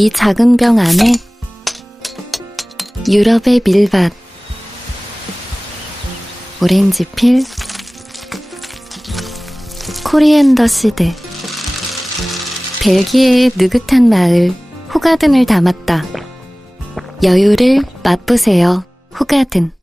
이 작은 병 안에 유럽의 밀밭, 오렌지필, 코리앤더 시드, 벨기에의 느긋한 마을 호가든을 담았다. 여유를 맛보세요. 호가든.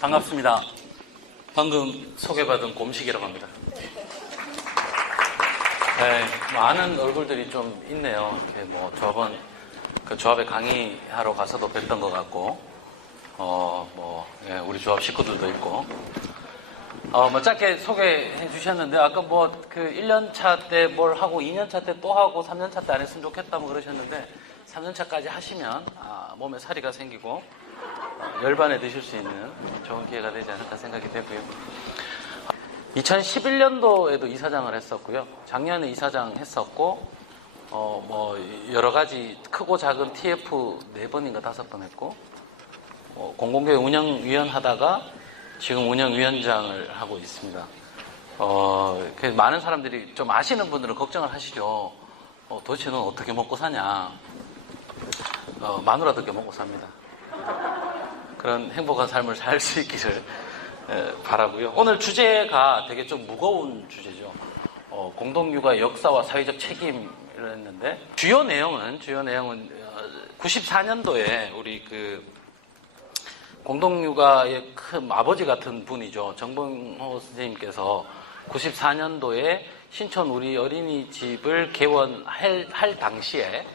반갑습니다. 방금 소개받은 곰식이라고 합니다. 네, 많은 얼굴들이 좀 있네요. 이렇게 뭐 저번 그 조합에 강의하러 가서도 뵀던 것 같고, 우리 조합 식구들도 있고, 뭐 짧게 소개해 주셨는데, 아까 뭐 그 1년차 때 뭘 하고 2년차 때 또 하고 3년차 때 안 했으면 좋겠다 뭐 그러셨는데, 3년차까지 하시면 몸에 살이가 생기고 열반에 드실 수 있는 좋은 기회가 되지 않을까 생각이 되고요. 2011년도에도 이사장을 했었고요. 작년에 이사장 했었고, 여러 가지 크고 작은 TF 4번인가 5번 했고, 공공교회 운영위원 하다가 지금 운영위원장을 하고 있습니다. 그래서 많은 사람들이 좀 아시는 분들은 걱정을 하시죠. 도대체 넌 어떻게 먹고 사냐. 마누라 덕에 먹고 삽니다. 그런 행복한 삶을 살 수 있기를 바라고요. 오늘 주제가 되게 좀 무거운 주제죠. 공동육아 역사와 사회적 책임을 했는데, 주요 내용은 94년도에 우리 그 공동육아의 큰 아버지 같은 분이죠. 정봉호 선생님께서 94년도에 신촌 우리 어린이집을 개원할 당시에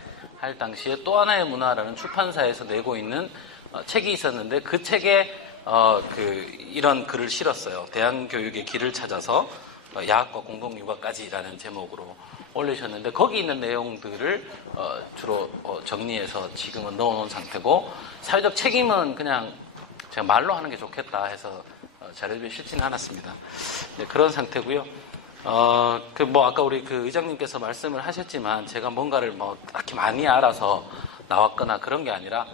또 하나의 문화라는 출판사에서 내고 있는 책이 있었는데, 그 책에 이런 글을 실었어요. 대안교육의 길을 찾아서 야학과 공동육아까지라는 제목으로 올리셨는데, 거기 있는 내용들을 주로 정리해서 지금은 넣어놓은 상태고, 사회적 책임은 그냥 제가 말로 하는 게 좋겠다 해서 자료를 실지는 않았습니다. 네, 그런 상태고요. 아까 우리 그 의장님께서 말씀을 하셨지만, 제가 뭔가를 뭐 딱히 많이 알아서 나왔거나 그런 게 아니라,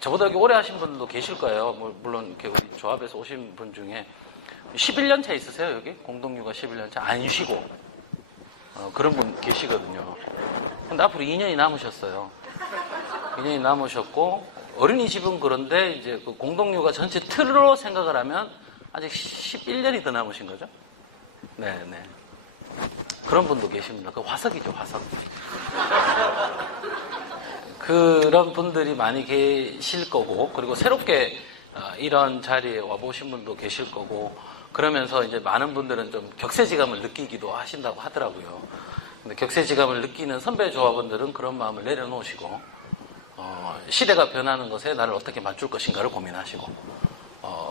저보다 여기 오래 하신 분들도 계실 거예요. 물론 이렇게 우리 조합에서 오신 분 중에 11년 차 있으세요, 여기? 공동육아 11년 차 안 쉬고 그런 분 계시거든요. 근데 앞으로 2년이 남으셨어요. 2년이 남으셨고, 어린이집은 그런데 이제 그 공동육아 전체 틀로 생각을 하면 아직 11년이 더 남으신 거죠? 네. 그런 분도 계십니다. 그 화석이죠, 화석. 그런 분들이 많이 계실 거고, 그리고 새롭게 이런 자리에 와보신 분도 계실 거고, 그러면서 이제 많은 분들은 좀 격세지감을 느끼기도 하신다고 하더라고요. 근데 격세지감을 느끼는 선배 조합원들은 그런 마음을 내려놓으시고, 시대가 변하는 것에 나를 어떻게 맞출 것인가를 고민하시고,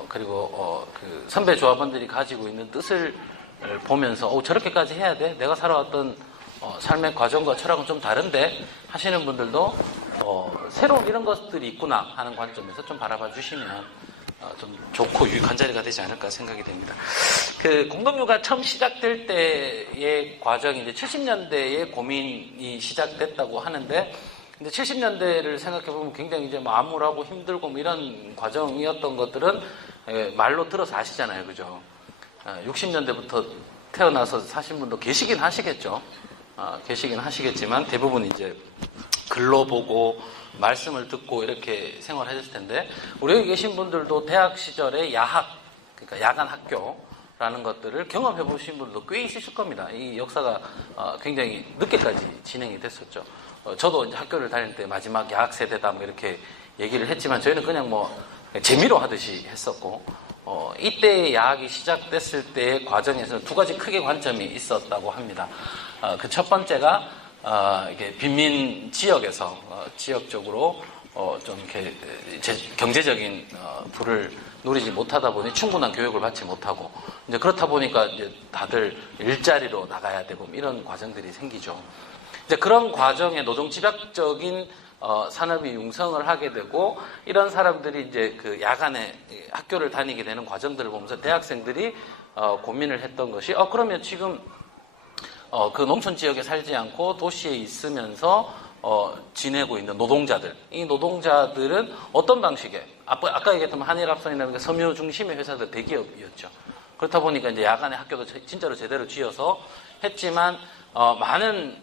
그리고 그 선배 조합원들이 가지고 있는 뜻을 보면서 저렇게까지 해야 돼? 내가 살아왔던 삶의 과정과 철학은 좀 다른데 하시는 분들도 새로운 이런 것들이 있구나 하는 관점에서 좀 바라봐 주시면 좀 좋고 유익한 자리가 되지 않을까 생각이 됩니다. 그 공동육아 처음 시작될 때의 과정이 이제 70년대에 고민이 시작됐다고 하는데, 근데 70년대를 생각해보면 굉장히 이제 암울하고 힘들고 이런 과정이었던 것들은 말로 들어서 아시잖아요. 그죠? 60년대부터 태어나서 사신 분도 계시긴 하시겠죠. 계시긴 하시겠지만 대부분 이제 글로 보고 말씀을 듣고 이렇게 생활하셨을 텐데, 우리 여기 계신 분들도 대학 시절에 야학, 그러니까 야간 학교라는 것들을 경험해 보신 분들도 꽤 있으실 겁니다. 이 역사가 굉장히 늦게까지 진행이 됐었죠. 저도 이제 학교를 다닐 때 마지막 야학 세대다 뭐 이렇게 얘기를 했지만, 저희는 그냥 뭐 재미로 하듯이 했었고, 이때 야학이 시작됐을 때의 과정에서는 두 가지 크게 관점이 있었다고 합니다. 그 첫 번째가 이게 빈민 지역에서 지역적으로 좀 이렇게 경제적인 부를 누리지 못하다 보니 충분한 교육을 받지 못하고, 이제 그렇다 보니까 이제 다들 일자리로 나가야 되고 이런 과정들이 생기죠. 이제 그런 과정에 노동 집약적인 산업이 융성을 하게 되고, 이런 사람들이 이제 그 야간에 학교를 다니게 되는 과정들을 보면서 대학생들이 고민을 했던 것이, 그러면 지금 그 농촌 지역에 살지 않고 도시에 있으면서 지내고 있는 노동자들, 이 노동자들은 어떤 방식의 아까 얘기했던 한일합선이라는 게 섬유 중심의 회사들 대기업이었죠. 그렇다 보니까 이제 야간에 학교도 진짜로 제대로 지어서 했지만 많은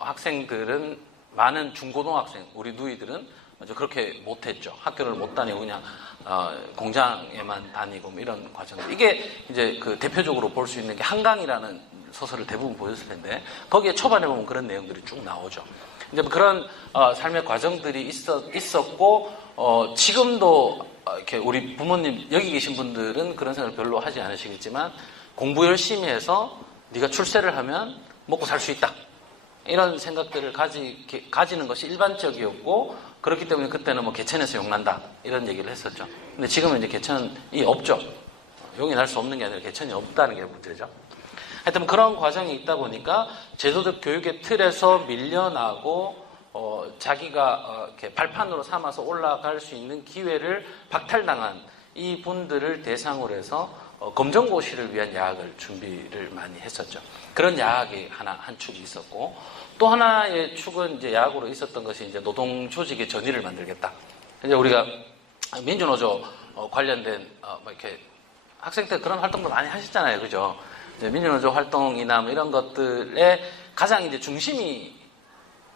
학생들은 많은 중고등학생 우리 누이들은 그렇게 못했죠. 학교를 못 다니고 그냥 공장에만 다니고 뭐 이런 과정. 이게 이제 그 대표적으로 볼 수 있는 게 한강이라는 소설을 대부분 보셨을 텐데 거기에 초반에 보면 그런 내용들이 쭉 나오죠. 이제 그런 삶의 과정들이 있었고 지금도 이렇게 우리 부모님 여기 계신 분들은 그런 생각을 별로 하지 않으시겠지만 공부 열심히 해서 네가 출세를 하면 먹고 살 수 있다. 이런 생각들을 가지는 것이 일반적이었고 그렇기 때문에 그때는 뭐 개천에서 용난다 이런 얘기를 했었죠. 근데 지금은 이제 개천이 없죠. 용이 날 수 없는 게 아니라 개천이 없다는 게 문제죠. 하여튼 그런 과정이 있다 보니까 제도적 교육의 틀에서 밀려나고 자기가 이렇게 발판으로 삼아서 올라갈 수 있는 기회를 박탈당한 이 분들을 대상으로 해서 검정고시를 위한 야학을 준비를 많이 했었죠. 그런 야학이 한 축이 있었고 또 하나의 축은 이제 야학으로 있었던 것이 이제 노동 조직의 전의를 만들겠다. 이제 우리가 민주노조 관련된 뭐 이렇게 학생 때 그런 활동도 많이 하셨잖아요, 그죠? 이제 민주노조 활동이나 뭐 이런 것들의 가장 이제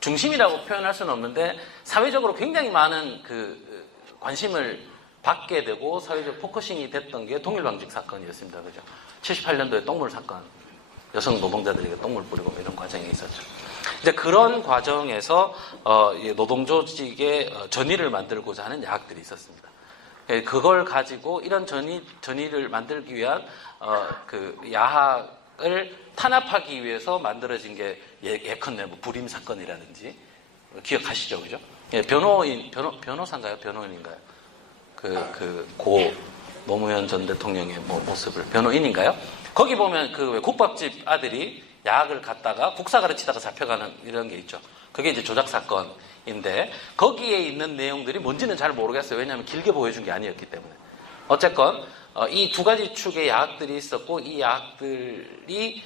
중심이라고 표현할 수는 없는데 사회적으로 굉장히 많은 그 관심을 받게 되고 사회적 포커싱이 됐던 게 동일방직 사건이었습니다. 그죠? 78년도에 똥물 사건. 여성 노동자들에게 똥물 뿌리고 이런 과정이 있었죠. 이제 그런 과정에서 노동조직의 전의를 만들고자 하는 야학들이 있었습니다. 그걸 가지고 이런 전의를 만들기 위한 그 야학을 탄압하기 위해서 만들어진 게 예컨대 뭐 불임 사건이라든지 기억하시죠, 그죠? 변호사인가요, 변호인인가요? 고 노무현 전 대통령의 모습을 변호인인가요? 거기 보면 그 국밥집 아들이 야학을 갔다가 국사 가르치다가 잡혀가는 이런 게 있죠. 그게 이제 조작 사건인데 거기에 있는 내용들이 뭔지는 잘 모르겠어요. 왜냐하면 길게 보여준 게 아니었기 때문에. 어쨌건 이 두 가지 축의 야학들이 있었고 이 야학들이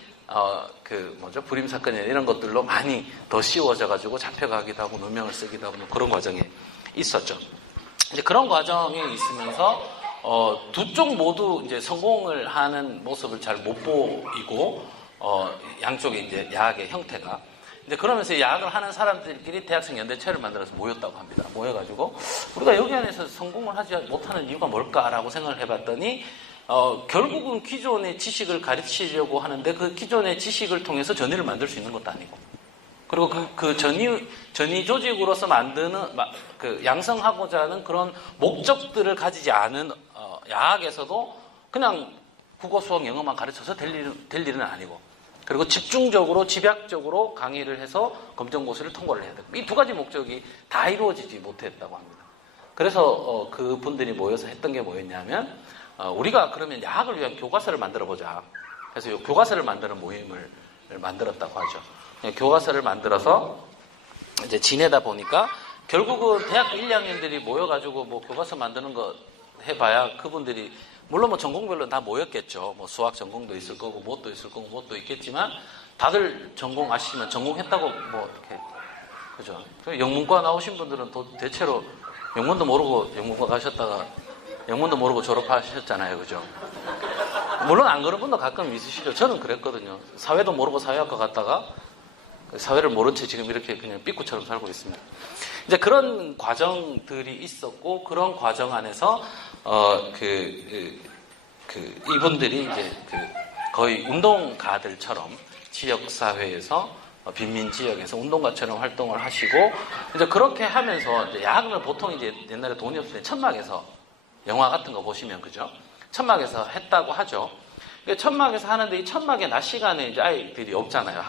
불임 사건이나 이런 것들로 많이 더 씌워져가지고 잡혀가기도 하고 누명을 쓰기도 하고 그런 과정이 있었죠. 이제 그런 과정에 있으면서 두 쪽 모두 이제 성공을 하는 모습을 잘 못 보이고 양쪽의 이제 야학의 형태가 이제 그러면서 야학을 하는 사람들끼리 대학생 연대체를 만들어서 모였다고 합니다. 모여가지고 우리가 여기 안에서 성공을 하지 못하는 이유가 뭘까라고 생각을 해봤더니 결국은 기존의 지식을 가르치려고 하는데 그 기존의 지식을 통해서 전의를 만들 수 있는 것도 아니고 그리고 그 전의 조직으로서 만드는 양성하고자 하는 그런 목적들을 가지지 않은 야학에서도 그냥 국어, 수학, 영어만 가르쳐서 될 일은 아니고 그리고 집중적으로 집약적으로 강의를 해서 검정고시를 통과를 해야 되고 이 두 가지 목적이 다 이루어지지 못했다고 합니다. 그래서 그분들이 모여서 했던 게 뭐였냐면 우리가 그러면 야학을 위한 교과서를 만들어보자. 그래서 이 교과서를 만드는 모임을 만들었다고 하죠. 교과서를 만들어서 이제 지내다 보니까 결국은 대학교 1, 2학년들이 모여가지고 뭐 교과서 만드는 거 해봐야 그분들이 물론 뭐 전공별로 다 모였겠죠. 뭐 수학 전공도 있을 거고 무엇도 있을 거고 무엇도 있겠지만 다들 전공 아시면 전공했다고 뭐 어떻게 그죠? 영문과 나오신 분들은 대체로 영문도 모르고 영문과 가셨다가 영문도 모르고 졸업하셨잖아요, 그죠? 물론 안 그런 분도 가끔 있으시죠. 저는 그랬거든요. 사회도 모르고 사회학과 갔다가 사회를 모른 채 지금 이렇게 그냥 삐꾸처럼 살고 있습니다. 이제 그런 과정들이 있었고 그런 과정 안에서 이분들이 이제 거의 운동가들처럼 지역 사회에서 빈민 지역에서 운동가처럼 활동을 하시고 이제 그렇게 하면서 이제 야학을 보통 이제 옛날에 돈이 없을 때 천막에서 영화 같은 거 보시면 그죠? 천막에서 했다고 하죠. 천막에서 하는데 이 천막의 낮 시간에 이제 아이들이 없잖아요,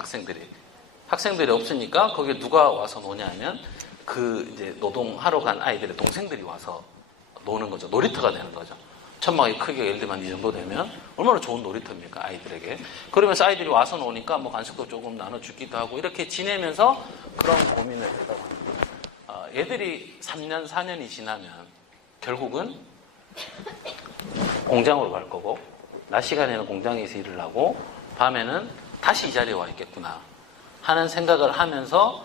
학생들이 없으니까 거기에 누가 와서 노냐면 이제 노동하러 간 아이들의 동생들이 와서 노는 거죠. 놀이터가 되는 거죠. 천막의 크기가 예를 들면 이 정도 되면 얼마나 좋은 놀이터입니까, 아이들에게. 그러면서 아이들이 와서 노니까 뭐 간식도 조금 나눠주기도 하고 이렇게 지내면서 그런 고민을 했다고 합니다. 얘들이 3년, 4년이 지나면 결국은 공장으로 갈 거고 낮 시간에는 공장에서 일을 하고 밤에는 다시 이 자리에 와 있겠구나 하는 생각을 하면서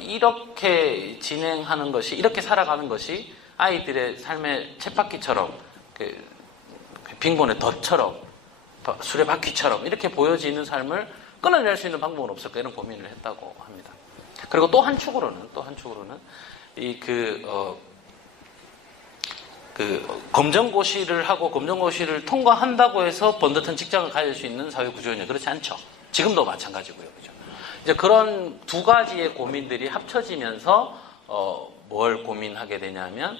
이렇게 진행하는 것이 이렇게 살아가는 것이 아이들의 삶의 쳇바퀴처럼 그 빙본의 덫처럼 수레바퀴처럼 이렇게 보여지는 삶을 끊어낼 수 있는 방법은 없을까 이런 고민을 했다고 합니다. 그리고 또 한 축으로는 이 검정고시를 하고 검정고시를 통과한다고 해서 번듯한 직장을 가질 수 있는 사회 구조냐 그렇지 않죠. 지금도 마찬가지고요, 그죠? 이제 그런 두 가지의 고민들이 합쳐지면서 뭘 고민하게 되냐면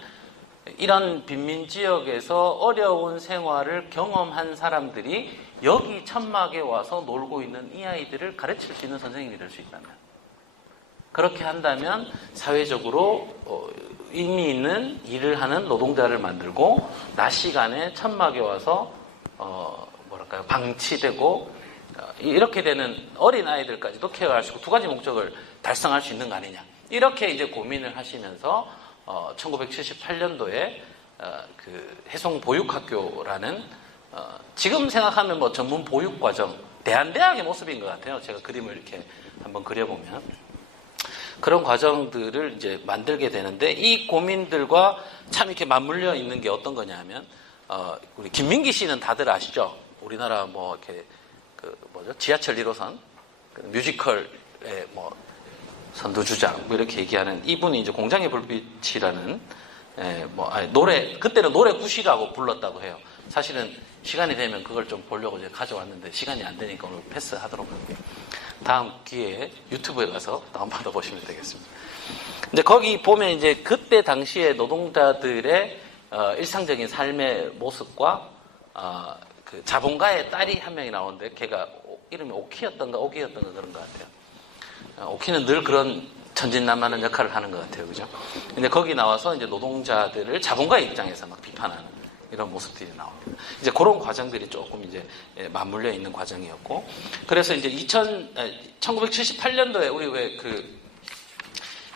이런 빈민 지역에서 어려운 생활을 경험한 사람들이 여기 천막에 와서 놀고 있는 이 아이들을 가르칠 수 있는 선생님이 될 수 있다면, 그렇게 한다면 사회적으로 의미 있는 일을 하는 노동자를 만들고 낮 시간에 천막에 와서 방치되고 이렇게 되는 어린 아이들까지도 케어할 수 있고 두 가지 목적을 달성할 수 있는 거 아니냐, 이렇게 이제 고민을 하시면서 1978년도에 그 해송보육학교라는 지금 생각하면 뭐 전문 보육과정, 대한대학의 모습인 것 같아요. 제가 그림을 이렇게 한번 그려보면 그런 과정들을 이제 만들게 되는데, 이 고민들과 참 이렇게 맞물려 있는 게 어떤 거냐면 우리 김민기 씨는 다들 아시죠? 우리나라 뭐 이렇게 지하철 1호선 뮤지컬의 뭐 선두주장 뭐 이렇게 얘기하는 이분이 이제 공장의 불빛이라는 노래, 그때는 노래 구시라고 불렀다고 해요. 사실은 시간이 되면 그걸 좀 보려고 이제 가져왔는데 시간이 안 되니까 오늘 패스하도록 할게요. 다음 기회에 유튜브에 가서 다운받아 보시면 되겠습니다. 근데 거기 보면 이제 그때 당시에 노동자들의 일상적인 삶의 모습과 그 자본가의 딸이 한 명이 나오는데 걔가 이름이 오키였던가 그런 것 같아요. 오키는 늘 그런 천진난만한 역할을 하는 것 같아요, 그죠? 근데 거기 나와서 이제 노동자들을 자본가의 입장에서 막 비판하는 이런 모습들이 나옵니다. 이제 그런 과정들이 조금 이제 맞물려 있는 과정이었고, 그래서 이제 1978년도에 우리 왜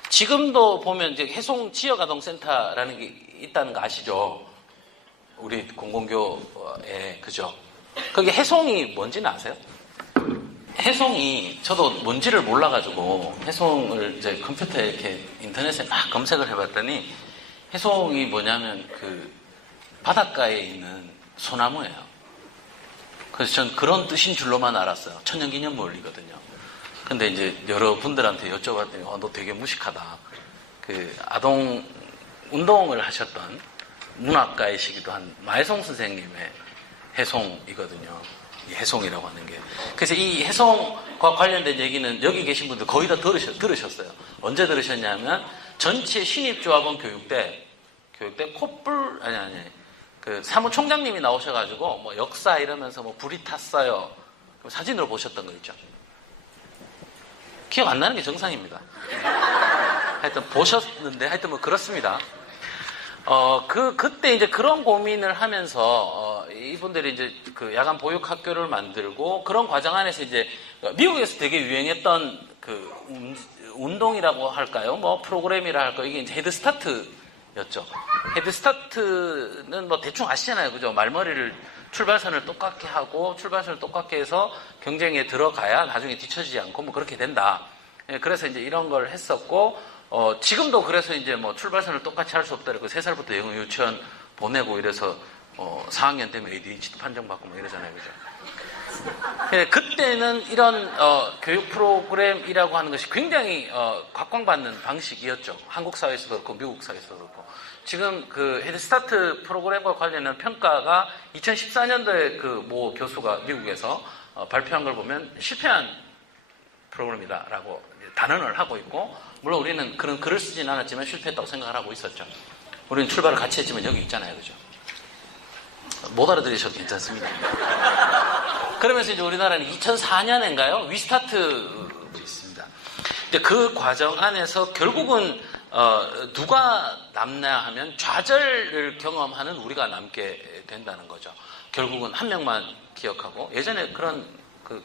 지금도 보면 이제 해송 지역아동센터라는 게 있다는 거 아시죠? 우리 공공교에, 그죠? 거기 해송이 뭔지는 아세요? 해송이, 저도 뭔지를 몰라가지고 해송을 이제 컴퓨터에 이렇게 인터넷에 막 검색을 해봤더니 해송이 뭐냐면 바닷가에 있는 소나무예요. 그래서 전 그런 뜻인 줄로만 알았어요. 천연기념물이거든요. 근데 이제 여러분들한테 여쭤봤더니 너 되게 무식하다. 아동 운동을 하셨던 문학가이시기도 한 마혜송 선생님의 해송이거든요. 이 해송이라고 하는 게. 그래서 이 해송과 관련된 얘기는 여기 계신 분들 거의 다 들으셨어요. 언제 들으셨냐면 전체 신입조합원 교육대 콧불 사무총장님이 나오셔가지고 뭐 역사 이러면서 뭐 불이 탔어요. 사진으로 보셨던 거 있죠. 기억 안 나는 게 정상입니다. 하여튼 보셨는데 하여튼 뭐 그렇습니다. 그때 이제 그런 고민을 하면서, 이분들이 이제 야간 보육 학교를 만들고, 그런 과정 안에서 이제, 미국에서 되게 유행했던 운동이라고 할까요? 뭐, 프로그램이라 할까요? 이게 이제 헤드스타트였죠. 헤드스타트는 뭐 대충 아시잖아요. 그죠? 말머리를 출발선을 똑같게 하고, 출발선을 똑같게 해서 경쟁에 들어가야 나중에 뒤처지지 않고 뭐 그렇게 된다. 그래서 이제 이런 걸 했었고, 지금도 그래서 이제 뭐 출발선을 똑같이 할 수 없다. 그래서 3살부터 영어 유치원 보내고 이래서 4학년 되면 ADHD 판정받고 뭐 이러잖아요. 그죠? 그때는 이런 교육 프로그램이라고 하는 것이 굉장히 각광받는 방식이었죠. 한국 사회에서도 그렇고 미국 사회에서도 그렇고. 지금 헤드스타트 프로그램과 관련된 평가가 2014년도에 모 교수가 미국에서 발표한 걸 보면 실패한 프로그램이다라고 단언을 하고 있고, 물론 우리는 그런 글을 쓰진 않았지만 실패했다고 생각을 하고 있었죠. 우리는 출발을 같이 했지만 여기 있잖아요. 그죠? 못 알아들으셔도 괜찮습니다. 그러면서 이제 우리나라는 2004년인가요? 위스타트 있습니다. 근데 그 과정 안에서 결국은 누가 남냐 하면 좌절을 경험하는 우리가 남게 된다는 거죠. 결국은 한 명만 기억하고, 예전에 그런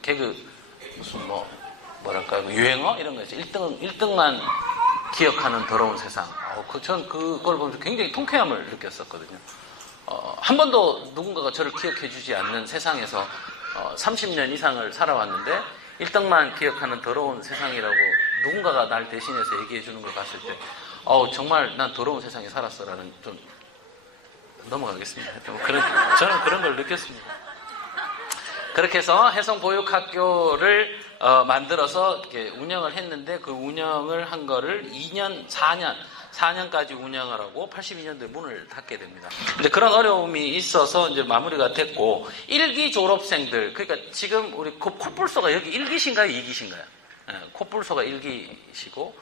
개그 무슨 유행어? 이런 거 있죠. 1등만 기억하는 더러운 세상. 전 그걸 보면서 굉장히 통쾌함을 느꼈었거든요. 한 번도 누군가가 저를 기억해주지 않는 세상에서 30년 이상을 살아왔는데 1등만 기억하는 더러운 세상이라고 누군가가 날 대신해서 얘기해주는 걸 봤을 때 정말 난 더러운 세상에 살았어라는 좀 넘어가겠습니다. 하여튼 뭐 저는 그런 걸 느꼈습니다. 그렇게 해서 해송보육학교를 만들어서 이렇게 운영을 했는데 그 운영을 한 거를 4년까지 운영을 하고 82년도에 문을 닫게 됩니다. 이제 그런 어려움이 있어서 이제 마무리가 됐고, 1기 졸업생들, 그러니까 지금 우리 콧불소가 여기 1기신가요? 2기신가요? 네, 콧불소가 1기시고,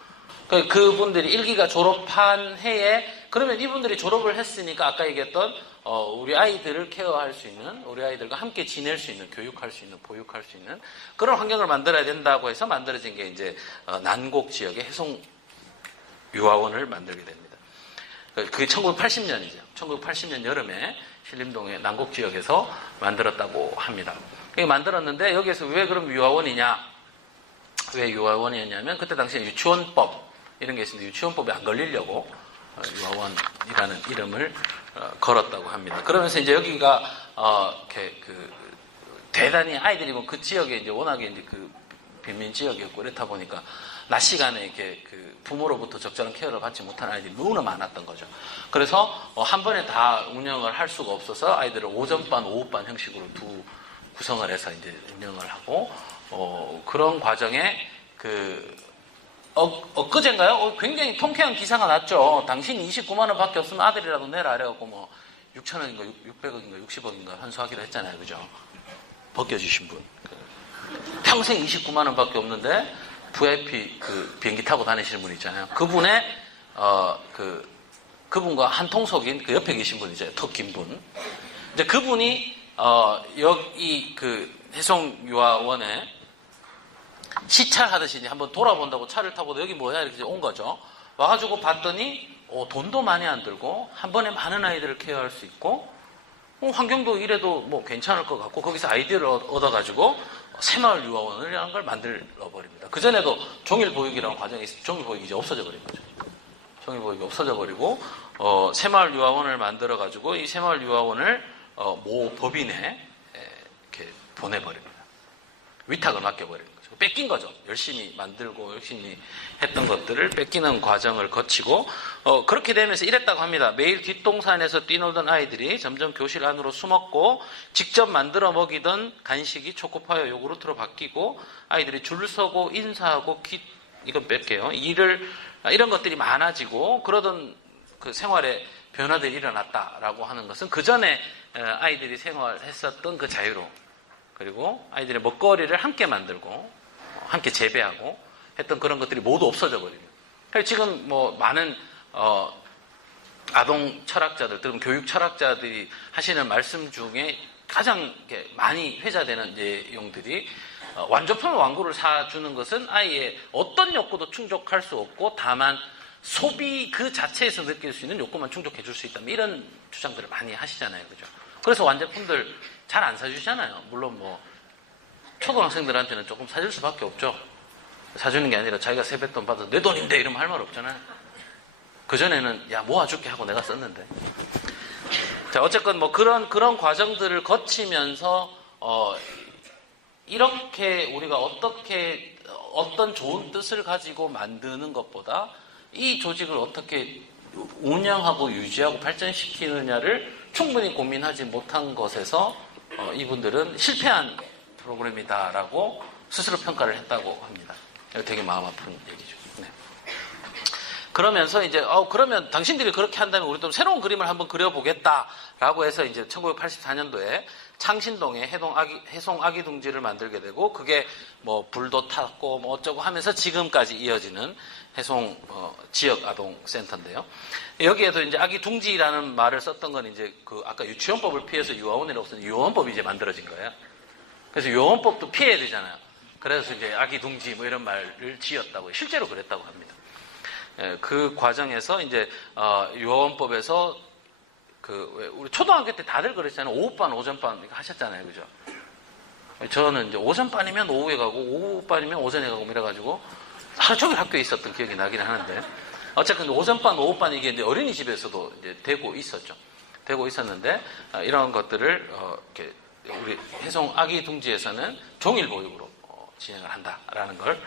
그분들이 1기가 졸업한 해에, 그러면 이분들이 졸업을 했으니까 아까 얘기했던 우리 아이들을 케어할 수 있는, 우리 아이들과 함께 지낼 수 있는, 교육할 수 있는, 보육할 수 있는 그런 환경을 만들어야 된다고 해서 만들어진 게 이제 난곡 지역의 해송 유아원을 만들게 됩니다. 그게 1980년이죠. 1980년 여름에 신림동의 난곡 지역에서 만들었다고 합니다. 만들었는데 여기에서 왜 그럼 유아원이냐? 왜 유아원이었냐면 그때 당시에 유치원법 이런 게 있었는데 유치원법에 안 걸리려고 유아원이라는 이름을 걸었다고 합니다. 그러면서 이제 여기가 이렇게 대단히 아이들이 뭐 그 지역에 이제 워낙에 이제 그 빈민 지역이었고 이렇다 보니까 낮 시간에 이렇게 부모로부터 적절한 케어를 받지 못한 아이들이 너무나 많았던 거죠. 그래서 한 번에 다 운영을 할 수가 없어서 아이들을 오전반, 오후반 형식으로 구성을 해서 이제 운영을 하고 그런 과정에 엊그젠가요? 굉장히 통쾌한 기사가 났죠. 당신 29만 원밖에 없으면 아들이라도 내라 이래갖고 뭐 6천원인가 600억인가 60억인가 환수하기로 했잖아요. 그죠? 벗겨주신 분. 평생 29만 원밖에 없는데 VIP 비행기 타고 다니시는 분 있잖아요. 그분과 한 통속인 그 옆에 계신 분 이제 턱 긴 분. 이제 그분이 여기 해송유아원에 시찰하듯이 이제 한번 돌아본다고 차를 타고 여기 뭐야 이렇게 온 거죠. 와가지고 봤더니 돈도 많이 안 들고 한 번에 많은 아이들을 케어할 수 있고 환경도 이래도 뭐 괜찮을 것 같고 거기서 아이디어를 얻어가지고 새마을 유아원이라는 걸 만들어버립니다. 그전에도 종일보육이라는 과정이 있어요. 종일보육이 이제 없어져 버린 거죠. 종일보육이 없어져 버리고 새마을 유아원을 만들어가지고 이 새마을 유아원을 모 법인에 이렇게 보내버립니다. 위탁을 맡겨버리는 거죠. 뺏긴 거죠. 열심히 만들고 열심히 했던 것들을 뺏기는 과정을 거치고 그렇게 되면서 이랬다고 합니다. 매일 뒷동산에서 뛰놀던 아이들이 점점 교실 안으로 숨었고 직접 만들어 먹이던 간식이 초코파이와 요구르트로 바뀌고 아이들이 줄 서고 인사하고 이건 뺄게요. 이런 것들이 많아지고 그러던 그 생활에 변화들이 일어났다라고 하는 것은 그 전에 아이들이 생활했었던 그 자유로 그리고 아이들의 먹거리를 함께 만들고 함께 재배하고 했던 그런 것들이 모두 없어져 버립니다. 지금 뭐 많은 아동 철학자들 또는 교육 철학자들이 하시는 말씀 중에 가장 많이 회자되는 내용들이 완조품 완구를 사주는 것은 아이의 어떤 욕구도 충족할 수 없고 다만 소비 그 자체에서 느낄 수 있는 욕구만 충족해 줄 수 있다. 이런 주장들을 많이 하시잖아요. 그죠? 그래서 완제품들 잘 안 사주시잖아요. 물론 뭐 초등학생들한테는 조금 사줄 수밖에 없죠. 사주는 게 아니라 자기가 세뱃돈 받아서 내 돈인데 이러면 할 말 없잖아요. 그전에는 야 모아줄게 하고 내가 썼는데. 자 어쨌건 뭐 그런 과정들을 거치면서 이렇게 우리가 어떤 좋은 뜻을 가지고 만드는 것보다 이 조직을 어떻게 운영하고 유지하고 발전시키느냐를 충분히 고민하지 못한 것에서 이분들은 실패한 프로그램이다라고 스스로 평가를 했다고 합니다. 되게 마음 아픈 얘기죠. 네. 그러면서 이제 그러면 당신들이 그렇게 한다면 우리 또 새로운 그림을 한번 그려보겠다라고 해서 이제 1984년도에 창신동에 해송 아기 둥지를 만들게 되고 그게 뭐 불도 탔고 뭐 어쩌고 하면서 지금까지 이어지는 해송 지역 아동 센터인데요. 여기에도 이제 아기 둥지라는 말을 썼던 건 이제 그 아까 유치원법을 피해서 유아원이라고 썼는데 유아원법이 이제 만들어진 거예요. 그래서 유아원법도 피해야 되잖아요. 그래서 이제 아기 둥지 뭐 이런 말을 지었다고 실제로 그랬다고 합니다. 그 과정에서 이제 유아원법에서 우리 초등학교 때 다들 그랬잖아요. 오후반, 오전반 하셨잖아요, 그죠? 저는 이제 오전반이면 오후에 가고 오후반이면 오전에 가고 이래가지고 하루 종일 학교에 있었던 기억이 나긴 하는데 어쨌든 오전반, 오후반 이게 이제 어린이집에서도 이제 되고 있었죠. 되고 있었는데 이런 것들을 이렇게 우리 해송 아기 둥지에서는 종일 보육으로 진행을 한다라는 걸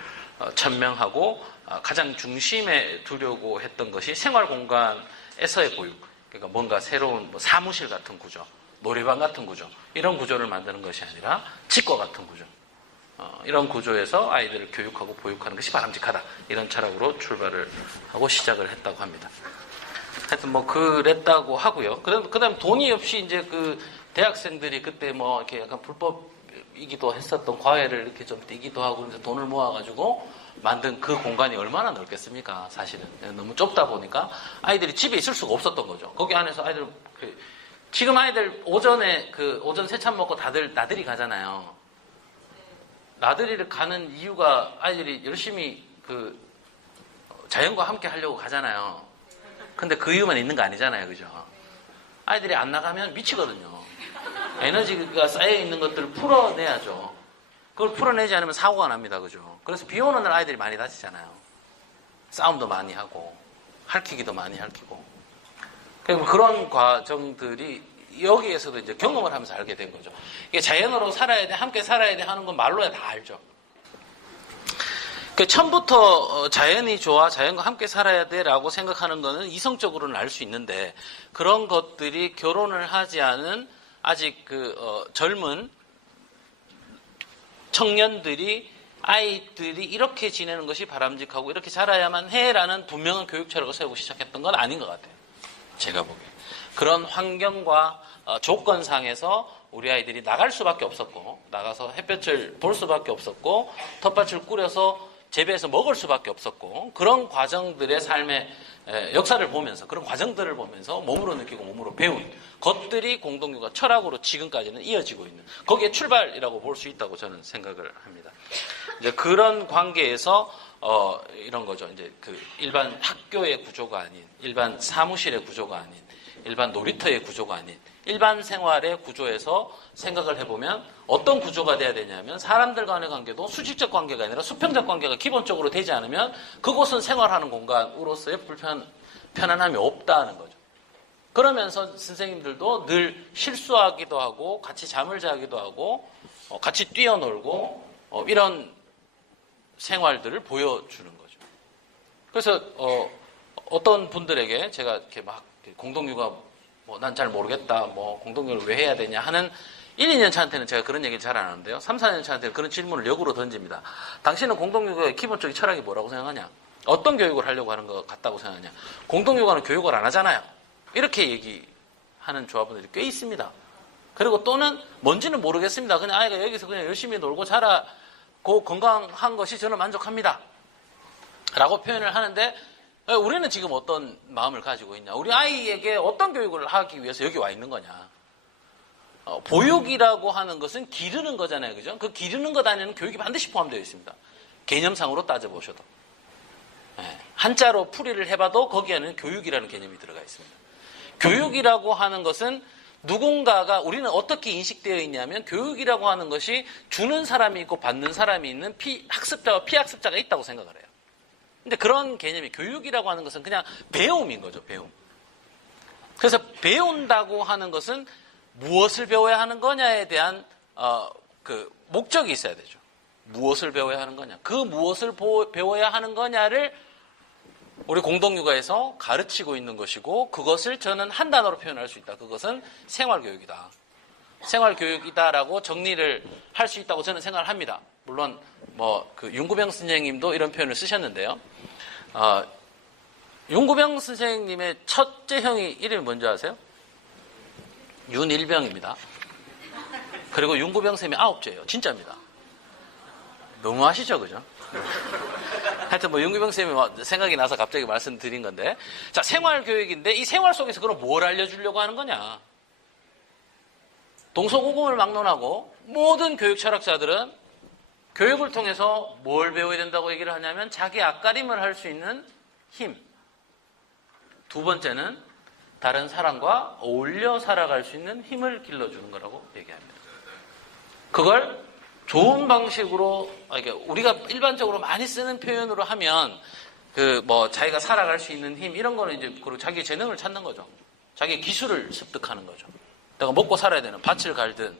천명하고 가장 중심에 두려고 했던 것이 생활 공간에서의 보육. 그러니까 뭔가 새로운 뭐 사무실 같은 구조, 놀이방 같은 구조, 이런 구조를 만드는 것이 아니라 치과 같은 구조. 이런 구조에서 아이들을 교육하고 보육하는 것이 바람직하다. 이런 철학으로 출발을 하고 시작을 했다고 합니다. 하여튼 뭐 그랬다고 하고요. 그다음 돈이 없이 이제 그 대학생들이 그때 뭐 이렇게 약간 불법이기도 했었던 과외를 이렇게 좀 띄기도 하고 그래서 돈을 모아가지고 만든 그 공간이 얼마나 넓겠습니까? 사실은 너무 좁다 보니까 아이들이 집에 있을 수가 없었던 거죠. 거기 안에서 아이들 지금 아이들 오전에 오전 세찬 먹고 다들 나들이 가잖아요. 나들이를 가는 이유가 아이들이 열심히 자연과 함께 하려고 가잖아요. 근데 그 이유만 있는 거 아니잖아요. 그죠? 아이들이 안 나가면 미치거든요. 에너지가 쌓여있는 것들을 풀어내야죠. 그걸 풀어내지 않으면 사고가 납니다. 그죠? 그래서 비 오는 날 아이들이 많이 다치잖아요. 싸움도 많이 하고, 핥히기도 많이 핥히고. 그런 과정들이 여기에서도 이제 경험을 하면서 알게 된 거죠. 이게 자연으로 살아야 돼, 함께 살아야 돼 하는 건 말로야 다 알죠. 처음부터 자연이 좋아, 자연과 함께 살아야 돼라고 생각하는 거는 이성적으로는 알 수 있는데 그런 것들이 결혼을 하지 않은 아직 젊은 청년들이 아이들이 이렇게 지내는 것이 바람직하고 이렇게 자라야만 해라는 분명한 교육 철학을 세우고 시작했던 건 아닌 것 같아요. 제가 보기에. 그런 환경과 조건상에서 우리 아이들이 나갈 수밖에 없었고 나가서 햇볕을 볼 수밖에 없었고 텃밭을 꾸려서 재배해서 먹을 수밖에 없었고 그런 과정들의 삶의 역사를 보면서 그런 과정들을 보면서 몸으로 느끼고 몸으로 배운 것들이 공동육아 철학으로 지금까지는 이어지고 있는 거기에 출발이라고 볼 수 있다고 저는 생각을 합니다. 이제 그런 관계에서 이런 거죠. 이제 일반 학교의 구조가 아닌 일반 사무실의 구조가 아닌 일반 놀이터의 구조가 아닌 일반 생활의 구조에서 생각을 해보면 어떤 구조가 돼야 되냐면 사람들 간의 관계도 수직적 관계가 아니라 수평적 관계가 기본적으로 되지 않으면 그곳은 생활하는 공간으로서의 편안함이 없다는 거죠. 그러면서 선생님들도 늘 실수하기도 하고 같이 잠을 자기도 하고 같이 뛰어놀고 이런 생활들을 보여주는 거죠. 그래서 어떤 분들에게 제가 이렇게 막 공동육아 난 잘 모르겠다. 공동육아를 왜 해야 되냐 하는 1, 2년 차한테는 제가 그런 얘기를 잘 안 하는데요. 3, 4년 차한테는 그런 질문을 역으로 던집니다. 당신은 공동육아의 기본적인 철학이 뭐라고 생각하냐? 어떤 교육을 하려고 하는 것 같다고 생각하냐? 공동육아는 교육을 안 하잖아요. 이렇게 얘기하는 조합원들이 꽤 있습니다. 그리고 또는 뭔지는 모르겠습니다. 그냥 아이가 여기서 그냥 열심히 놀고 자라고 건강한 것이 저는 만족합니다. 라고 표현을 하는데 우리는 지금 어떤 마음을 가지고 있냐? 우리 아이에게 어떤 교육을 하기 위해서 여기 와 있는 거냐? 보육이라고 하는 것은 기르는 거잖아요. 그죠? 그 기르는 것 안에는 교육이 반드시 포함되어 있습니다. 개념상으로 따져보셔도. 한자로 풀이를 해봐도 거기에는 교육이라는 개념이 들어가 있습니다. 교육이라고 하는 것은 누군가가 우리는 어떻게 인식되어 있냐면 교육이라고 하는 것이 주는 사람이 있고 받는 사람이 있는 학습자와 피학습자가 있다고 생각을 해요. 근데 그런 개념이 교육이라고 하는 것은 그냥 배움인 거죠. 배움. 그래서 배운다고 하는 것은 무엇을 배워야 하는 거냐에 대한 목적이 있어야 되죠. 무엇을 배워야 하는 거냐. 그 무엇을 배워야 하는 거냐를 우리 공동육아에서 가르치고 있는 것이고 그것을 저는 한 단어로 표현할 수 있다. 그것은 생활교육이다. 생활교육이다라고 정리를 할 수 있다고 저는 생각을 합니다. 물론 윤구병 선생님도 이런 표현을 쓰셨는데요. 윤구병 선생님의 첫째 형이 이름이 뭔지 아세요? 윤일병입니다. 그리고 윤구병 선생님이 9째예요. 진짜입니다. 너무 아시죠? 그죠? 하여튼 윤구병 선생님이 생각이 나서 갑자기 말씀드린 건데 자, 생활교육인데 이 생활 속에서 그럼 뭘 알려주려고 하는 거냐? 동서고금을 막론하고 모든 교육 철학자들은 교육을 통해서 뭘 배워야 된다고 얘기를 하냐면 자기 앞가림을 할 수 있는 힘. 두 번째는 다른 사람과 어울려 살아갈 수 있는 힘을 길러주는 거라고 얘기합니다. 그걸 좋은 방식으로 우리가 일반적으로 많이 쓰는 표현으로 하면 자기가 살아갈 수 있는 힘 이런 거는 이제 그리고 자기 재능을 찾는 거죠. 자기 기술을 습득하는 거죠. 내가 먹고 살아야 되는 밭을 갈든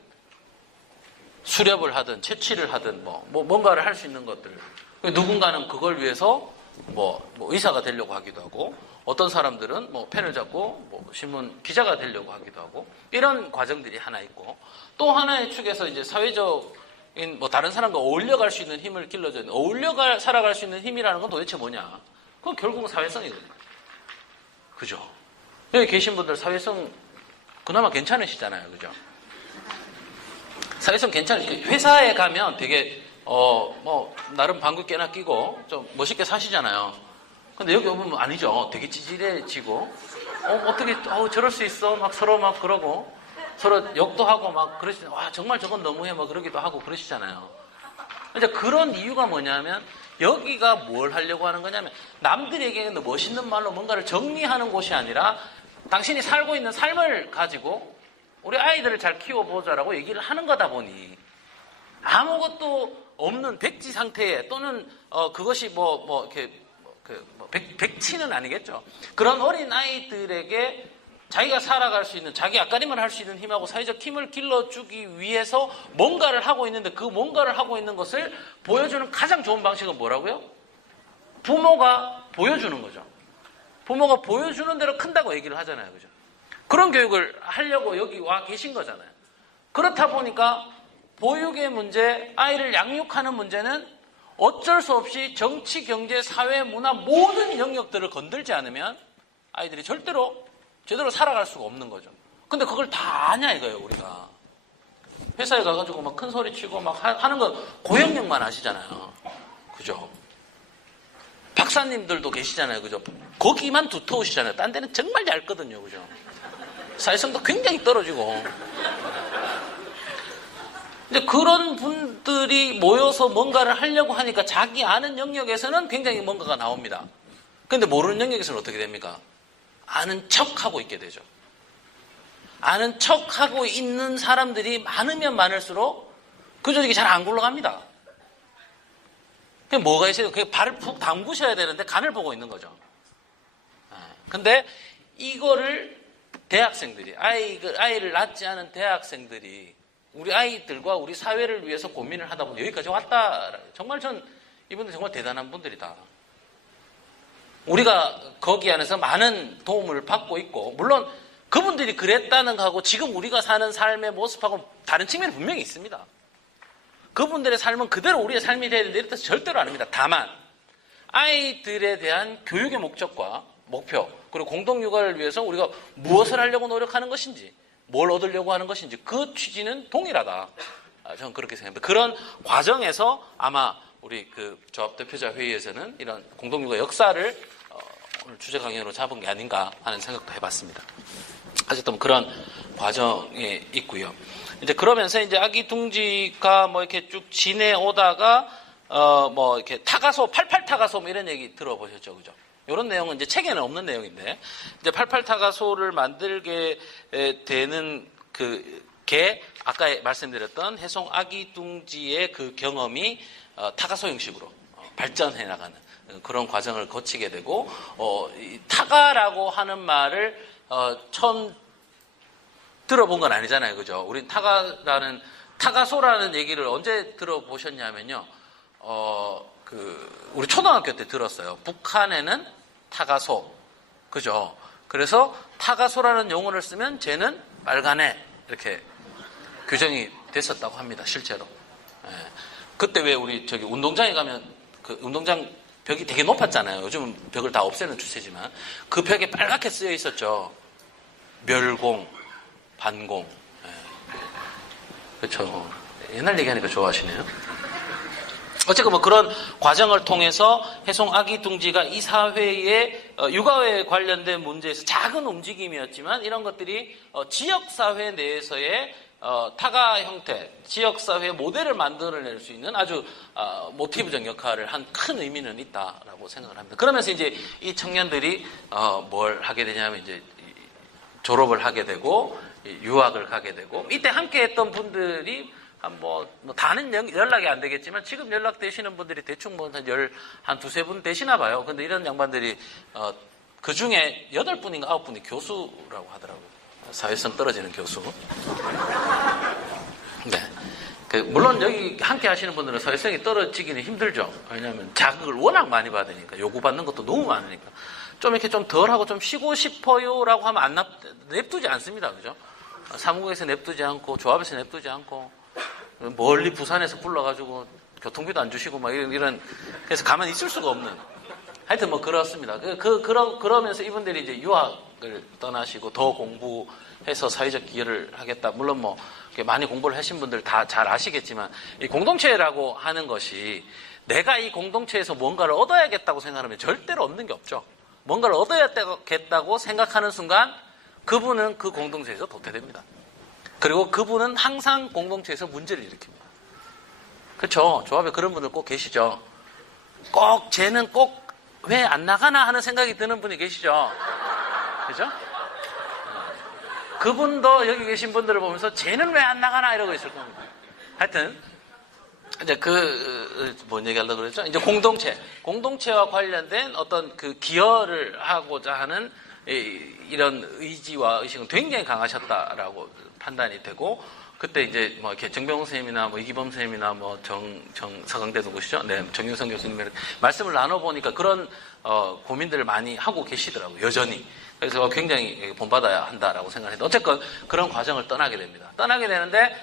수렵을 하든 채취를 하든 뭔가를 할 수 있는 것들 누군가는 그걸 위해서 뭐 의사가 되려고 하기도 하고, 어떤 사람들은 뭐 펜을 잡고 뭐 신문 기자가 되려고 하기도 하고, 이런 과정들이 하나 있고, 또 하나의 축에서 이제 사회적인 뭐 다른 사람과 어울려갈 수 있는 힘을 길러주는, 살아갈 수 있는 힘이라는 건 도대체 뭐냐? 그건 결국은 사회성이거든요. 그죠? 여기 계신 분들 사회성 그나마 괜찮으시잖아요. 그죠? 사회성 회사에 가면 되게 나름 방귀 깨나 끼고 좀 멋있게 사시잖아요. 근데 여기 오면 아니죠. 되게 찌질해지고, 어떻게 저럴 수 있어? 막 서로 막 그러고, 서로 욕도 하고 막 그러시잖아요. 와, 정말 저건 너무해. 막 그러기도 하고 그러시잖아요. 이제 그런 이유가 뭐냐면, 여기가 뭘 하려고 하는 거냐면, 남들에게는 멋있는 말로 뭔가를 정리하는 곳이 아니라, 당신이 살고 있는 삶을 가지고 우리 아이들을 잘 키워보자라고 얘기를 하는 거다 보니, 아무것도 없는 백지 상태에, 또는 그것이 백치는 아니겠죠. 그런 어린 아이들에게 자기가 살아갈 수 있는, 자기 앞가림을 할 수 있는 힘하고 사회적 힘을 길러주기 위해서 뭔가를 하고 있는데, 그 뭔가를 하고 있는 것을 보여주는 가장 좋은 방식은 뭐라고요? 부모가 보여주는 거죠. 부모가 보여주는 대로 큰다고 얘기를 하잖아요. 그죠? 그런 교육을 하려고 여기 와 계신 거잖아요. 그렇다 보니까 보육의 문제, 아이를 양육하는 문제는 어쩔 수 없이 정치, 경제, 사회, 문화 모든 영역들을 건들지 않으면 아이들이 절대로 제대로 살아갈 수가 없는 거죠. 근데 그걸 다 아냐 이거예요, 우리가. 회사에 가가지고 막 큰 소리 치고 막 하는 거 고영역만 아시잖아요. 그죠? 박사님들도 계시잖아요. 그죠? 거기만 두터우시잖아요. 딴 데는 정말 얇거든요. 그죠? 사회성도 굉장히 떨어지고. 근데 그런 분들이 모여서 뭔가를 하려고 하니까 자기 아는 영역에서는 굉장히 뭔가가 나옵니다. 근데 모르는 영역에서는 어떻게 됩니까? 아는 척하고 있게 되죠. 아는 척하고 있는 사람들이 많으면 많을수록 그 조직이 잘 안 굴러갑니다. 그게 뭐가 있어요? 그게 발을 푹 담그셔야 되는데 간을 보고 있는 거죠. 근데 이거를 대학생들이, 아이를 낳지 않은 대학생들이 우리 아이들과 우리 사회를 위해서 고민을 하다 보니 여기까지 왔다. 정말 이분들 정말 대단한 분들이다. 우리가 거기 안에서 많은 도움을 받고 있고, 물론 그분들이 그랬다는 거하고 지금 우리가 사는 삶의 모습하고 다른 측면이 분명히 있습니다. 그분들의 삶은 그대로 우리의 삶이 돼야 되는데 이렇다 절대로 아닙니다. 다만 아이들에 대한 교육의 목적과 목표, 그리고 공동육아를 위해서 우리가 무엇을 하려고 노력하는 것인지, 뭘 얻으려고 하는 것인지 그 취지는 동일하다. 저는 그렇게 생각합니다. 그런 과정에서 아마 우리 그 조합대표자 회의에서는 이런 공동육아 역사를 오늘 주제 강연으로 잡은 게 아닌가 하는 생각도 해봤습니다. 어쨌든 그런 과정에 있고요. 이제 그러면서 이제 아기 둥지가 뭐 이렇게 쭉 지내오다가 뭐 이렇게 타가소, 88타가소 뭐 이런 얘기 들어보셨죠, 그죠? 이런 내용은 이제 책에는 없는 내용인데, 이제 88타가소를 만들게 되는 게 아까 말씀드렸던 해송 아기 둥지의 그 경험이 타가소 형식으로 발전해 나가는 그런 과정을 거치게 되고, 이 타가라고 하는 말을 처음 들어본 건 아니잖아요, 그죠? 우린 타가소라는 얘기를 언제 들어보셨냐면요, 우리 초등학교 때 들었어요. 북한에는 타가소, 그죠? 그래서 타가소라는 용어를 쓰면 쟤는 빨간애 이렇게 규정이 됐었다고 합니다, 실제로. 예. 그때 왜 우리 운동장에 가면 그 운동장 벽이 되게 높았잖아요. 요즘은 벽을 다 없애는 추세지만 그 벽에 빨갛게 쓰여 있었죠. 멸공, 반공. 예. 그렇죠. 옛날 얘기하니까 좋아하시네요. 어쨌든 뭐 그런 과정을 통해서 해송 아기 둥지가 이 사회의 육아에 관련된 문제에서 작은 움직임이었지만, 이런 것들이 지역사회 내에서의 타가 형태, 지역사회의 모델을 만들어낼 수 있는 아주 모티브적 역할을 한 큰 의미는 있다라고 생각을 합니다. 그러면서 이제 이 청년들이 뭘 하게 되냐면 이제 졸업을 하게 되고 유학을 가게 되고, 이때 함께 했던 분들이 다는 연락이 안 되겠지만 지금 연락되시는 분들이 대충 한 두세 분 되시나 봐요. 근데 이런 양반들이 그 중에 8분인가 9분이 교수라고 하더라고요. 사회성 떨어지는 교수. 네. 물론 여기 함께 하시는 분들은 사회성이 떨어지기는 힘들죠. 왜냐하면 자극을 워낙 많이 받으니까, 요구받는 것도 너무 많으니까. 좀 이렇게 좀 덜하고 좀 쉬고 싶어요라고 하면 냅두지 않습니다. 그죠? 사무국에서 냅두지 않고, 조합에서 냅두지 않고, 멀리 부산에서 불러가지고 교통비도 안 주시고 막 이런, 그래서 가만히 있을 수가 없는. 하여튼 뭐 그렇습니다. 그러면서 이분들이 이제 유학을 떠나시고 더 공부해서 사회적 기여를 하겠다. 물론 뭐 많이 공부를 하신 분들 다 잘 아시겠지만, 이 공동체라고 하는 것이 내가 이 공동체에서 뭔가를 얻어야겠다고 생각하면 절대로 얻는 게 없죠. 뭔가를 얻어야겠다고 생각하는 순간 그분은 그 공동체에서 도태됩니다. 그리고 그분은 항상 공동체에서 문제를 일으킵니다. 그렇죠? 조합에 그런 분들 꼭 계시죠? 꼭 쟤는 꼭 왜 안 나가나 하는 생각이 드는 분이 계시죠? 그죠? 그분도 여기 계신 분들을 보면서 쟤는 왜 안 나가나 이러고 있을 겁니다. 하여튼 이제 뭔 얘기하려고 그랬죠? 이제 공동체와 관련된 어떤 그 기여를 하고자 하는 이런 의지와 의식은 굉장히 강하셨다라고 판단이 되고, 그때 이제 뭐 이렇게 정병훈 선생님이나 뭐 이기범 선생님이나 뭐 서강대 누구시죠? 네, 정윤성 교수님 말씀을 나눠보니까 그런 고민들을 많이 하고 계시더라고요, 여전히. 그래서 굉장히 본받아야 한다라고 생각했는데, 어쨌건 그런 과정을 떠나게 됩니다. 떠나게 되는데,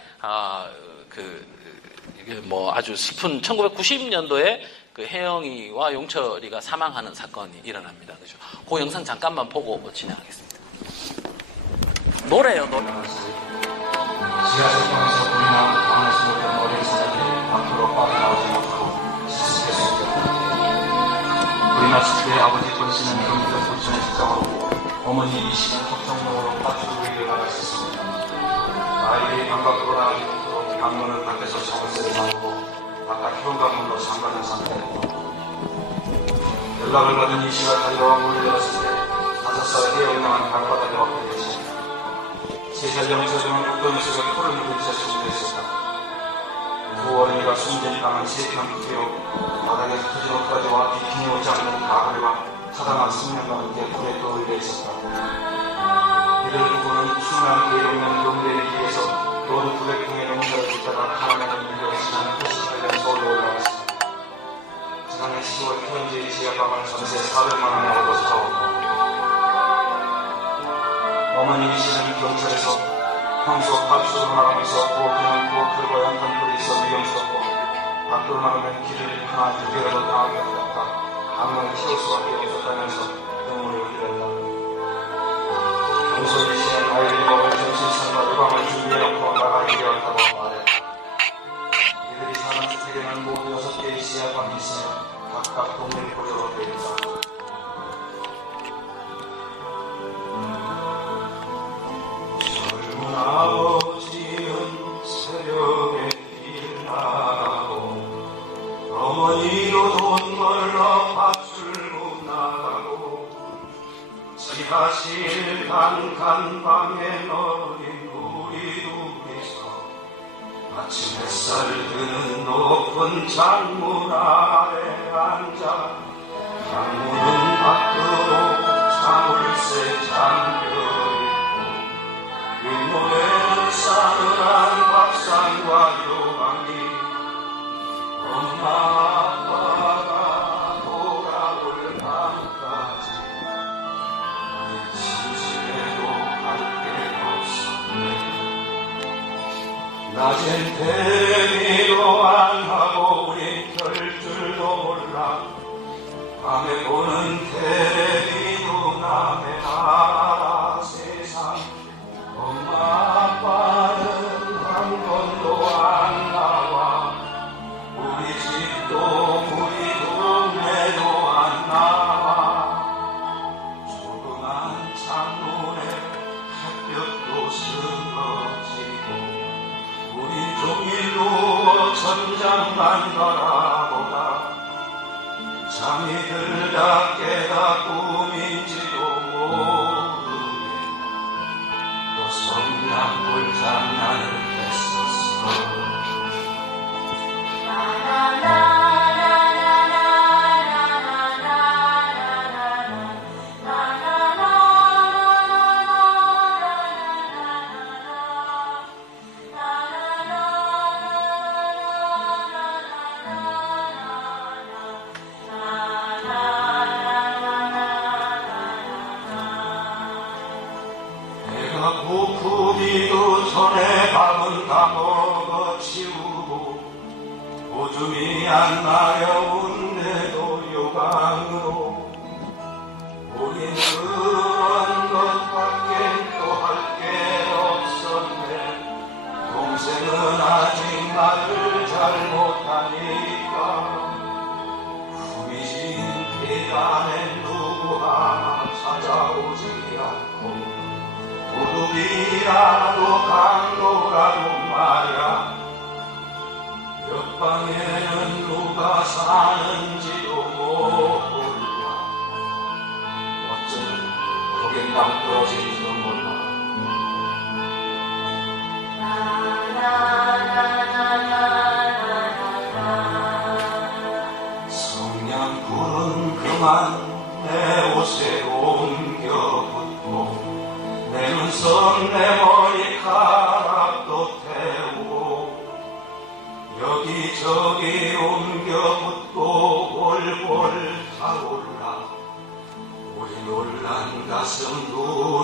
이게 뭐 아주 슬픈 1990년도에 그 혜영이와 용철이가 사망하는 사건이 일어납니다. 그죠? 그 영상 잠깐만 보고 진행하겠습니다. 노래요, 노래. 지하철방에서 불이나 방에서 놀던 어린 사람이 밖으로 빠져나오지 못하고 실습했습니다. 불이 났을 때 아버지 권씨는 경기도 부천에 직장으로, 어머니 이씨는 합정동으로 파출구에 나가 있었습니다. 아이들이 방 밖으로 나가지 못하고 방문은 밖에서 자물쇠를 잠그고 바깥 현관문도 잠가는 상태였고, 연락을 받은 이씨가 달려와 문을 열었을 때 5살의 혜영양은 방바닥에 엎드려 있었습니다. 3살 영서정은 옥동이 속에 코를 묻은 채 숨져 있었다. 두 어린이가 숨진 방은 3편 크기로 바닥에서 터진 옷가지와 비키니 옷 않는 가구리와 타당한 숙면과 함께 불에 떠올려 있었다. 이들 부부는 충남 계룡면 용대리 길에서 로드 900통의 농사를 짓다가 가난하는 일로 지난 88년 서울로 올라갔습니다. 지난해 10월 현지의 지하방을 전세 400만 원에 얻어서 사왔다. 어머니 이씨는 경찰에서 평소 밥솥을 나가면서 부엌에는 부엌들과 연탄불이 있어 위험스럽고 밖으로 나가면 길을 하나 두 개라도 당하게 되었다. 방문을 키울 수밖에 없었다면서 눈물을 흘렸다. 평소 이씨는 아이들이 먹을 점심상과 유방을 준비해놓고 나가게 되었다고 말했다. 이들이 사는 주택에는 모두 6개의 지하방이 있으며 각각 동물 고려로 되어 있다. 아버지는 새벽에 일나가고 어머니도 돈 벌러 밭출고 나가고 지하실 단칸방에 넣인 우리 둘이서 아침 햇살 드는 높은 창문 아래 앉아 창문은 밖으로 자물쇠 잠겨 윗몸에는 싸늘한 밥상과 요강이 엄마 아빠가 돌아올 밤까지 심심해도 갈 게 없었네. 낮엔 텔레비도 안 하고 우린 켤 줄도 몰라. 밤에 보는 텔레비도 남의 나라 세상. 엄마 아빠는 한 번도 안 나와. 우리 집도 우리 동네도 안 나와. 조그만 창문에 햇볕도 쓰러지고 우리 종일 누워 천장만 바라보다 잠이 들다 깨다 꿈인지도 모르게 성냥불 장난을 했었어. 거치우고 오줌이 안 마려운데도 요강으로 우린 그런 것밖에 또 할 게 없었네. 동생은 아직 나를 잘 못하니까 후미진 계단에 누구 하나 찾아오지 않고 도둑이라도 강도라도 말야 옆방에는 누가 사는지도 몰라. 어쩌면 거긴 낭떠러지지도 몰라. 성냥불은 그만 내 옷에 옮겨붙고 내 눈썹 내 머리카락도 태우고 여기저기 옮겨붙고 월월 타올라. 우리 놀란 가슴 두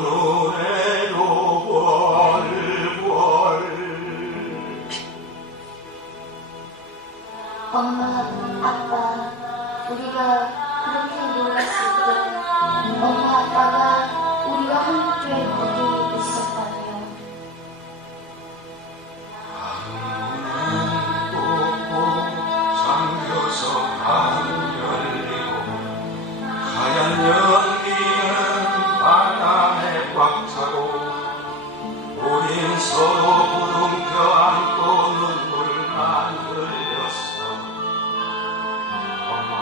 눈에도 월월. 엄마, 아빠, 우리가 그렇게 놀랐을 때 엄마, 아빠가 우리와 함께 거기 있었다면 잠겨서 안 열리고 하얀 연기는 바람에 꽉 차고 우린 서로 부둥켜 안고 눈물만 흘렸어. 엄마,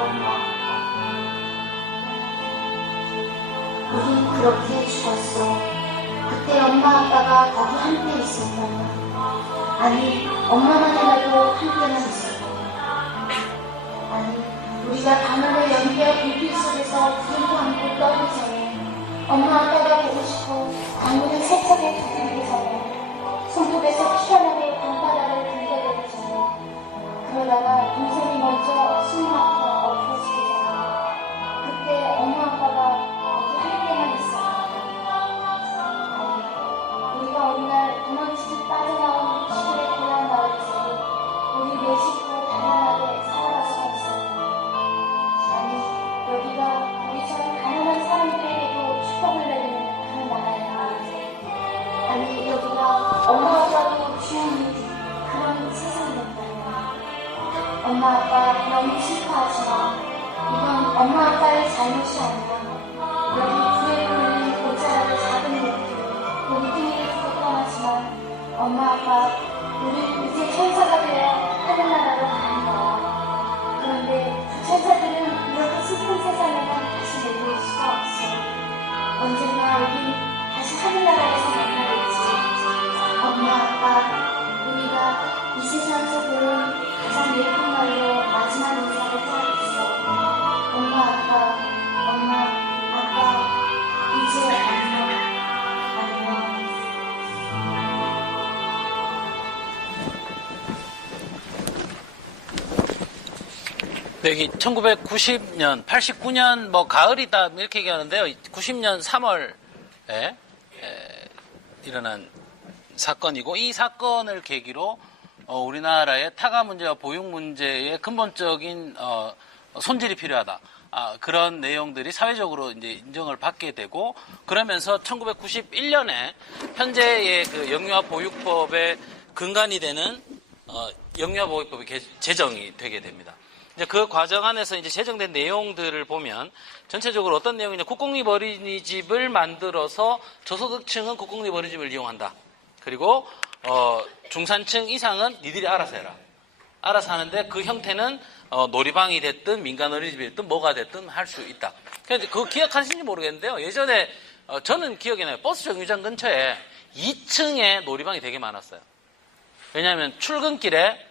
엄마, 우린 그렇게 죽었어. 그때 엄마, 아빠가 거기 함께 있었다면 아니, 엄마만이라도 함께만 있었다면 아니, 우리가 방울을 연기와 불빛 속에서 구름도 안고 떠오르기 전에 엄마, 아빠가 보고 싶어 방울을 세차게 두들기기 전에 손톱에서 피어나게 방바닥을 들려대기 전에 그러다가 동생이 먼저 숨 막혀 엎어지기 전에 그때 엄마, 아빠가 거기 함께만 있었다면 아니, 우리가 어느 날 도망치듯 빠져나온 시골의 고향 마을에서 우리 내 식구 단란하게 살아갈 수가 있었다. 아니, 여기가 우리처럼 가난한 사람들에게도 축복을 내리는 그런 나라였다. 아니, 여기가 엄마, 아빠도 주인인 그런 세상이었다면 엄마, 아빠 너무 슬퍼하지 마. 이건 엄마, 아빠의 잘못이 아니야. 여기 불에 보이는 옷자락의 작은 옷들 우리 등이를 두고 떠나지만 엄마, 아빠, 우리 이제 천사가 되어 하늘나라로 가는 거야. 그런데 그 천사들은 이렇게 슬픈 세상에는 다시 내려올 수가 없어. 언젠가 우린 다시 하늘나라에서 만나겠지. 엄마, 아빠, 우리가 이 세상에서 배운 가장 예쁜 말로 마지막 인사를 하겠어. 엄마, 아빠, 엄마, 아빠, 이제 안녕, 안녕. 여기 1990년, 89년 뭐 가을이다 이렇게 얘기하는데요. 90년 3월에 일어난 사건이고 이 사건을 계기로 우리나라의 타가 문제와 보육 문제의 근본적인 손질이 필요하다. 그런 내용들이 사회적으로 이제 인정을 받게 되고 그러면서 1991년에 현재의 그 영유아 보육법의 근간이 되는 영유아 보육법이 제정이 되게 됩니다. 이제 그 과정 안에서 이제 제정된 내용들을 보면 전체적으로 어떤 내용이냐, 국공립 어린이집을 만들어서 저소득층은 국공립 어린이집을 이용한다. 그리고 중산층 이상은 니들이 알아서 해라. 알아서 하는데 그 형태는 놀이방이 됐든 민간 어린이집이 됐든 뭐가 됐든 할 수 있다. 그래서 그거 기억하시는지 모르겠는데요. 예전에 저는 기억이 나요. 버스 정류장 근처에 2층에 놀이방이 되게 많았어요. 왜냐하면 출근길에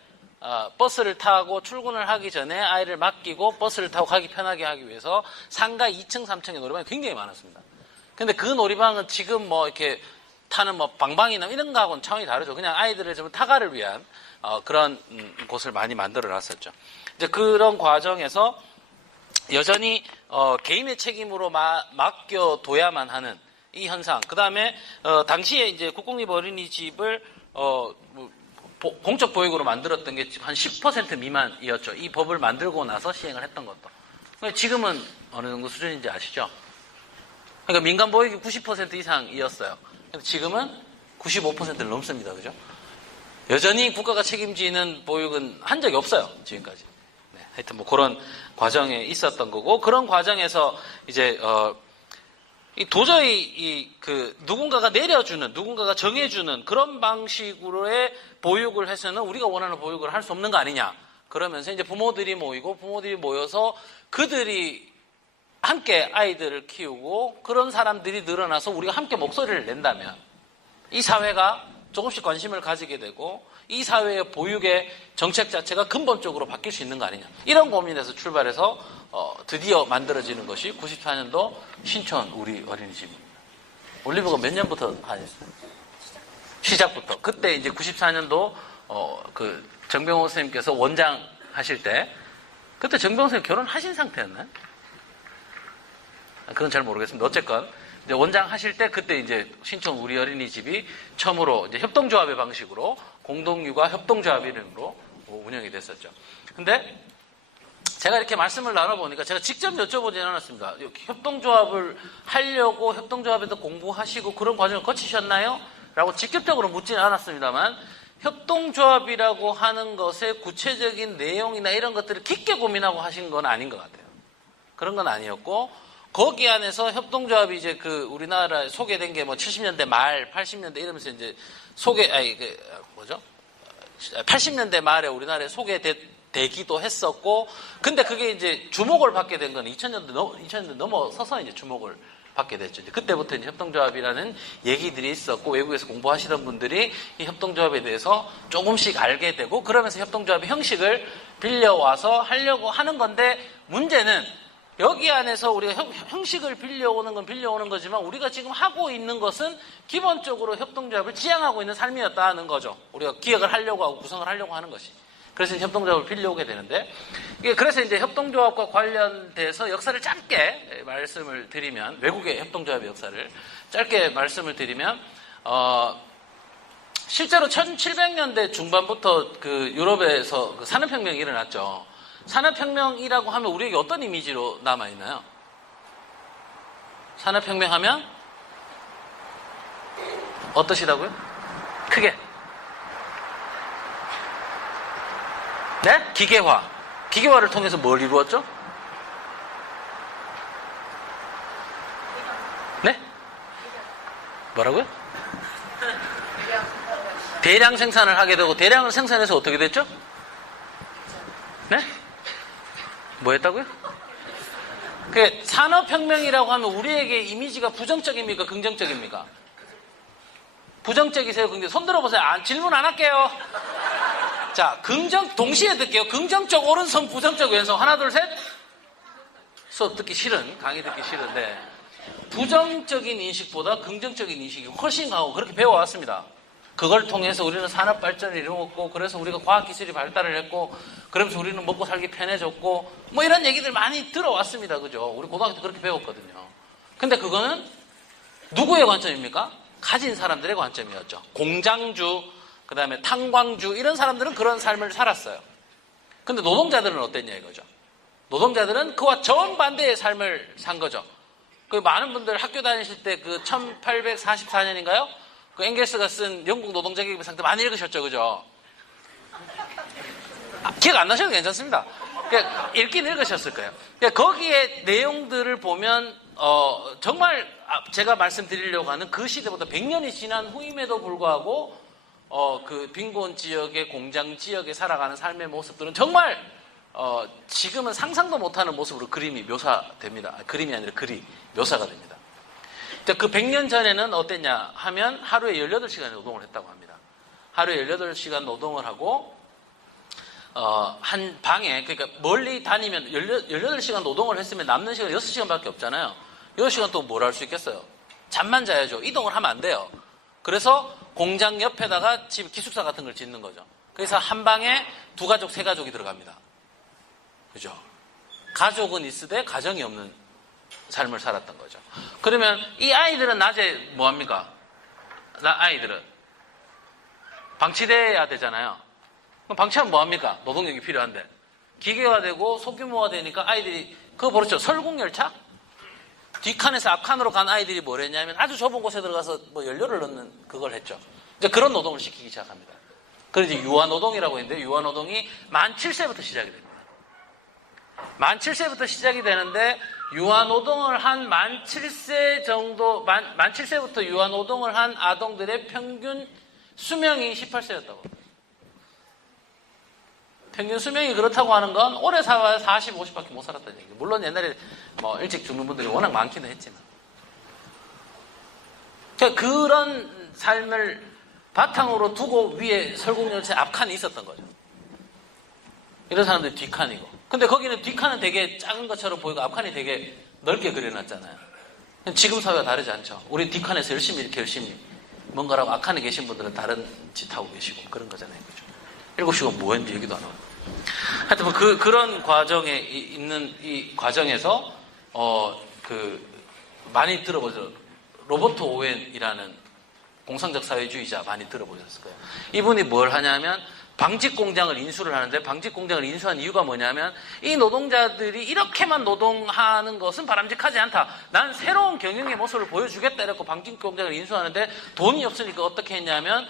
버스를 타고 출근을 하기 전에 아이를 맡기고 버스를 타고 가기 편하게 하기 위해서 상가 2층, 3층의 놀이방이 굉장히 많았습니다. 근데 그 놀이방은 지금 뭐 이렇게 타는 뭐 방방이나 이런 거하고는 차원이 다르죠. 그냥 아이들의 좀 타가를 위한 그런 곳을 많이 만들어 놨었죠. 이제 그런 과정에서 여전히 개인의 책임으로 맡겨둬야만 하는 이 현상. 그 다음에 당시에 이제 국공립 어린이집을 공적 보육으로 만들었던 게 한 10% 미만이었죠. 이 법을 만들고 나서 시행을 했던 것도. 지금은 어느 정도 수준인지 아시죠? 그러니까 민간 보육이 90% 이상이었어요. 근데 지금은 95%를 넘습니다. 그죠? 여전히 국가가 책임지는 보육은 한 적이 없어요. 지금까지. 네, 하여튼 뭐 그런 과정에 있었던 거고, 그런 과정에서 이제 도저히 누군가가 내려주는, 누군가가 정해주는 그런 방식으로의 보육을 해서는 우리가 원하는 보육을 할 수 없는 거 아니냐. 그러면서 이제 부모들이 모여서 그들이 함께 아이들을 키우고 그런 사람들이 늘어나서 우리가 함께 목소리를 낸다면 이 사회가 조금씩 관심을 가지게 되고 이 사회의 보육의 정책 자체가 근본적으로 바뀔 수 있는 거 아니냐. 이런 고민에서 출발해서 드디어 만들어지는 것이 94년도 신촌 우리 어린이집입니다. 올리브가 몇 년부터 하셨어요? 시작부터. 그때 이제 94년도 정병호 선생님께서 원장 하실 때, 그때 정병호 선생님 결혼하신 상태였나요? 그건 잘 모르겠습니다. 어쨌건 이제 원장 하실 때 그때 이제 신촌 우리 어린이집이 처음으로 이제 협동조합의 방식으로 공동육아 협동조합 이름으로 운영이 됐었죠. 근데 제가 이렇게 말씀을 나눠보니까 제가 직접 여쭤보지는 않았습니다. 협동조합을 하려고 협동조합에도 공부하시고 그런 과정을 거치셨나요? 라고 직접적으로 묻지는 않았습니다만, 협동조합이라고 하는 것의 구체적인 내용이나 이런 것들을 깊게 고민하고 하신 건 아닌 것 같아요. 그런 건 아니었고, 거기 안에서 협동조합이 이제 우리나라에 소개된 게 70년대 말, 80년대 이러면서 이제 80년대 말에 우리나라에 소개되기도 했었고, 근데 그게 이제 주목을 받게 된 건 2000년대 넘어서서 이제 주목을 받게 됐죠. 이제 그때부터 이제 협동조합이라는 얘기들이 있었고, 외국에서 공부하시던 분들이 이 협동조합에 대해서 조금씩 알게 되고, 그러면서 협동조합의 형식을 빌려와서 하려고 하는 건데, 문제는 여기 안에서 우리가 형식을 빌려오는 건 빌려오는 거지만 우리가 지금 하고 있는 것은 기본적으로 협동조합을 지향하고 있는 삶이었다는 거죠. 우리가 기획을 하려고 하고 구성을 하려고 하는 것이. 그래서 이제 협동조합을 빌려오게 되는데, 그래서 이제 협동조합과 관련돼서 역사를 짧게 말씀을 드리면, 외국의 협동조합의 역사를 짧게 말씀을 드리면, 실제로 1700년대 중반부터 유럽에서 산업혁명이 일어났죠. 산업혁명이라고 하면 우리에게 어떤 이미지로 남아있나요? 산업혁명 하면 어떠시다고요? 크게. 네? 기계화. 기계화를 통해서 뭘 이루었죠? 네? 뭐라고요? 대량 생산을 하게 되고, 대량을 생산해서 어떻게 됐죠? 네? 뭐 했다고요? 산업혁명이라고 하면 우리에게 이미지가 부정적입니까? 긍정적입니까? 부정적이세요? 긍정? 손 들어보세요. 질문 안 할게요. 자, 동시에 듣게요. 긍정적 오른손, 부정적 왼손. 하나, 둘, 셋. 수업 듣기 싫은, 강의 듣기 싫은데, 부정적인 인식보다 긍정적인 인식이 훨씬 강하고 그렇게 배워왔습니다. 그걸 통해서 우리는 산업 발전을 이루었고, 그래서 우리가 과학기술이 발달을 했고, 그러면서 우리는 먹고 살기 편해졌고, 뭐 이런 얘기들 많이 들어왔습니다. 그죠? 우리 고등학교 때 그렇게 배웠거든요. 근데 그거는 누구의 관점입니까? 가진 사람들의 관점이었죠. 공장주, 그 다음에 탄광주, 이런 사람들은 그런 삶을 살았어요. 근데 노동자들은 어땠냐 이거죠. 노동자들은 그와 정반대의 삶을 산 거죠. 많은 분들 학교 다니실 때 1844년인가요? 엥겔스가 쓴 영국 노동자 계급의 상태 많이 읽으셨죠, 그죠? 기억 안 나셔도 괜찮습니다. 읽긴 읽으셨을 거예요. 거기에 내용들을 보면, 정말 제가 말씀드리려고 하는 그 시대보다 100년이 지난 후임에도 불구하고, 빈곤 지역의 공장 지역에 살아가는 삶의 모습들은 정말, 지금은 상상도 못하는 모습으로 그림이 묘사됩니다. 그림이 아니라 글이 묘사가 됩니다. 그 100년 전에는 어땠냐 하면 하루에 18시간 노동을 했다고 합니다. 하루에 18시간 노동을 하고, 한 방에, 그러니까 멀리 다니면 18시간 노동을 했으면 남는 시간 6시간밖에 없잖아요. 6시간 동안 뭘 할 수 있겠어요? 잠만 자야죠. 이동을 하면 안 돼요. 그래서 공장 옆에다가 집 기숙사 같은 걸 짓는 거죠. 그래서 한 방에 2가족, 3가족이 들어갑니다. 그죠? 가족은 있으되 가정이 없는 삶을 살았던 거죠. 그러면 이 아이들은 낮에 뭐 합니까? 아이들은 방치돼야 되잖아요. 그럼 방치하면 뭐합니까? 노동력이 필요한데. 기계가 되고 소규모가 되니까 아이들이, 그거 모르죠? 설국열차? 뒷칸에서 앞칸으로 간 아이들이 뭘 했냐면 아주 좁은 곳에 들어가서 뭐 연료를 넣는 그걸 했죠. 이제 그런 노동을 시키기 시작합니다. 그래서 이제 유아노동이라고 했는데, 유아노동이 만 7세부터 시작이 됩니다. 만 7세부터 시작이 되는데, 유아노동을 한 만 7세 정도, 만 7세부터 유아노동을 한 아동들의 평균 수명이 18세였다고. 평균 수명이 그렇다고 하는 건 오래 살아야 40, 50밖에 못 살았다는 얘기죠. 물론 옛날에 뭐 일찍 죽는 분들이 워낙 많기는 했지만. 그러니까 그런 삶을 바탕으로 두고 위에 설국열차 앞칸이 있었던 거죠. 이런 사람들이 뒷칸이고. 근데 거기는 뒷칸은 되게 작은 것처럼 보이고 앞칸이 되게 넓게 그려놨잖아요. 지금 사회와 다르지 않죠. 우리 뒷칸에서 열심히 뭔가라고 앞칸에 계신 분들은 다른 짓 하고 계시고 그런 거잖아요. 그죠? 7시간 뭐 했는지 얘기도 안 하고. 하여튼 뭐 그런 과정에 있는 이 과정에서 많이 들어보죠. 로버트 오웬이라는 공상적 사회주의자 많이 들어보셨을 거예요. 이분이 뭘 하냐면 방직 공장을 인수를 하는데, 방직 공장을 인수한 이유가 뭐냐면 이 노동자들이 이렇게만 노동하는 것은 바람직하지 않다. 난 새로운 경영의 모습을 보여주겠다. 이렇게 방직 공장을 인수하는데 돈이 없으니까 어떻게 했냐면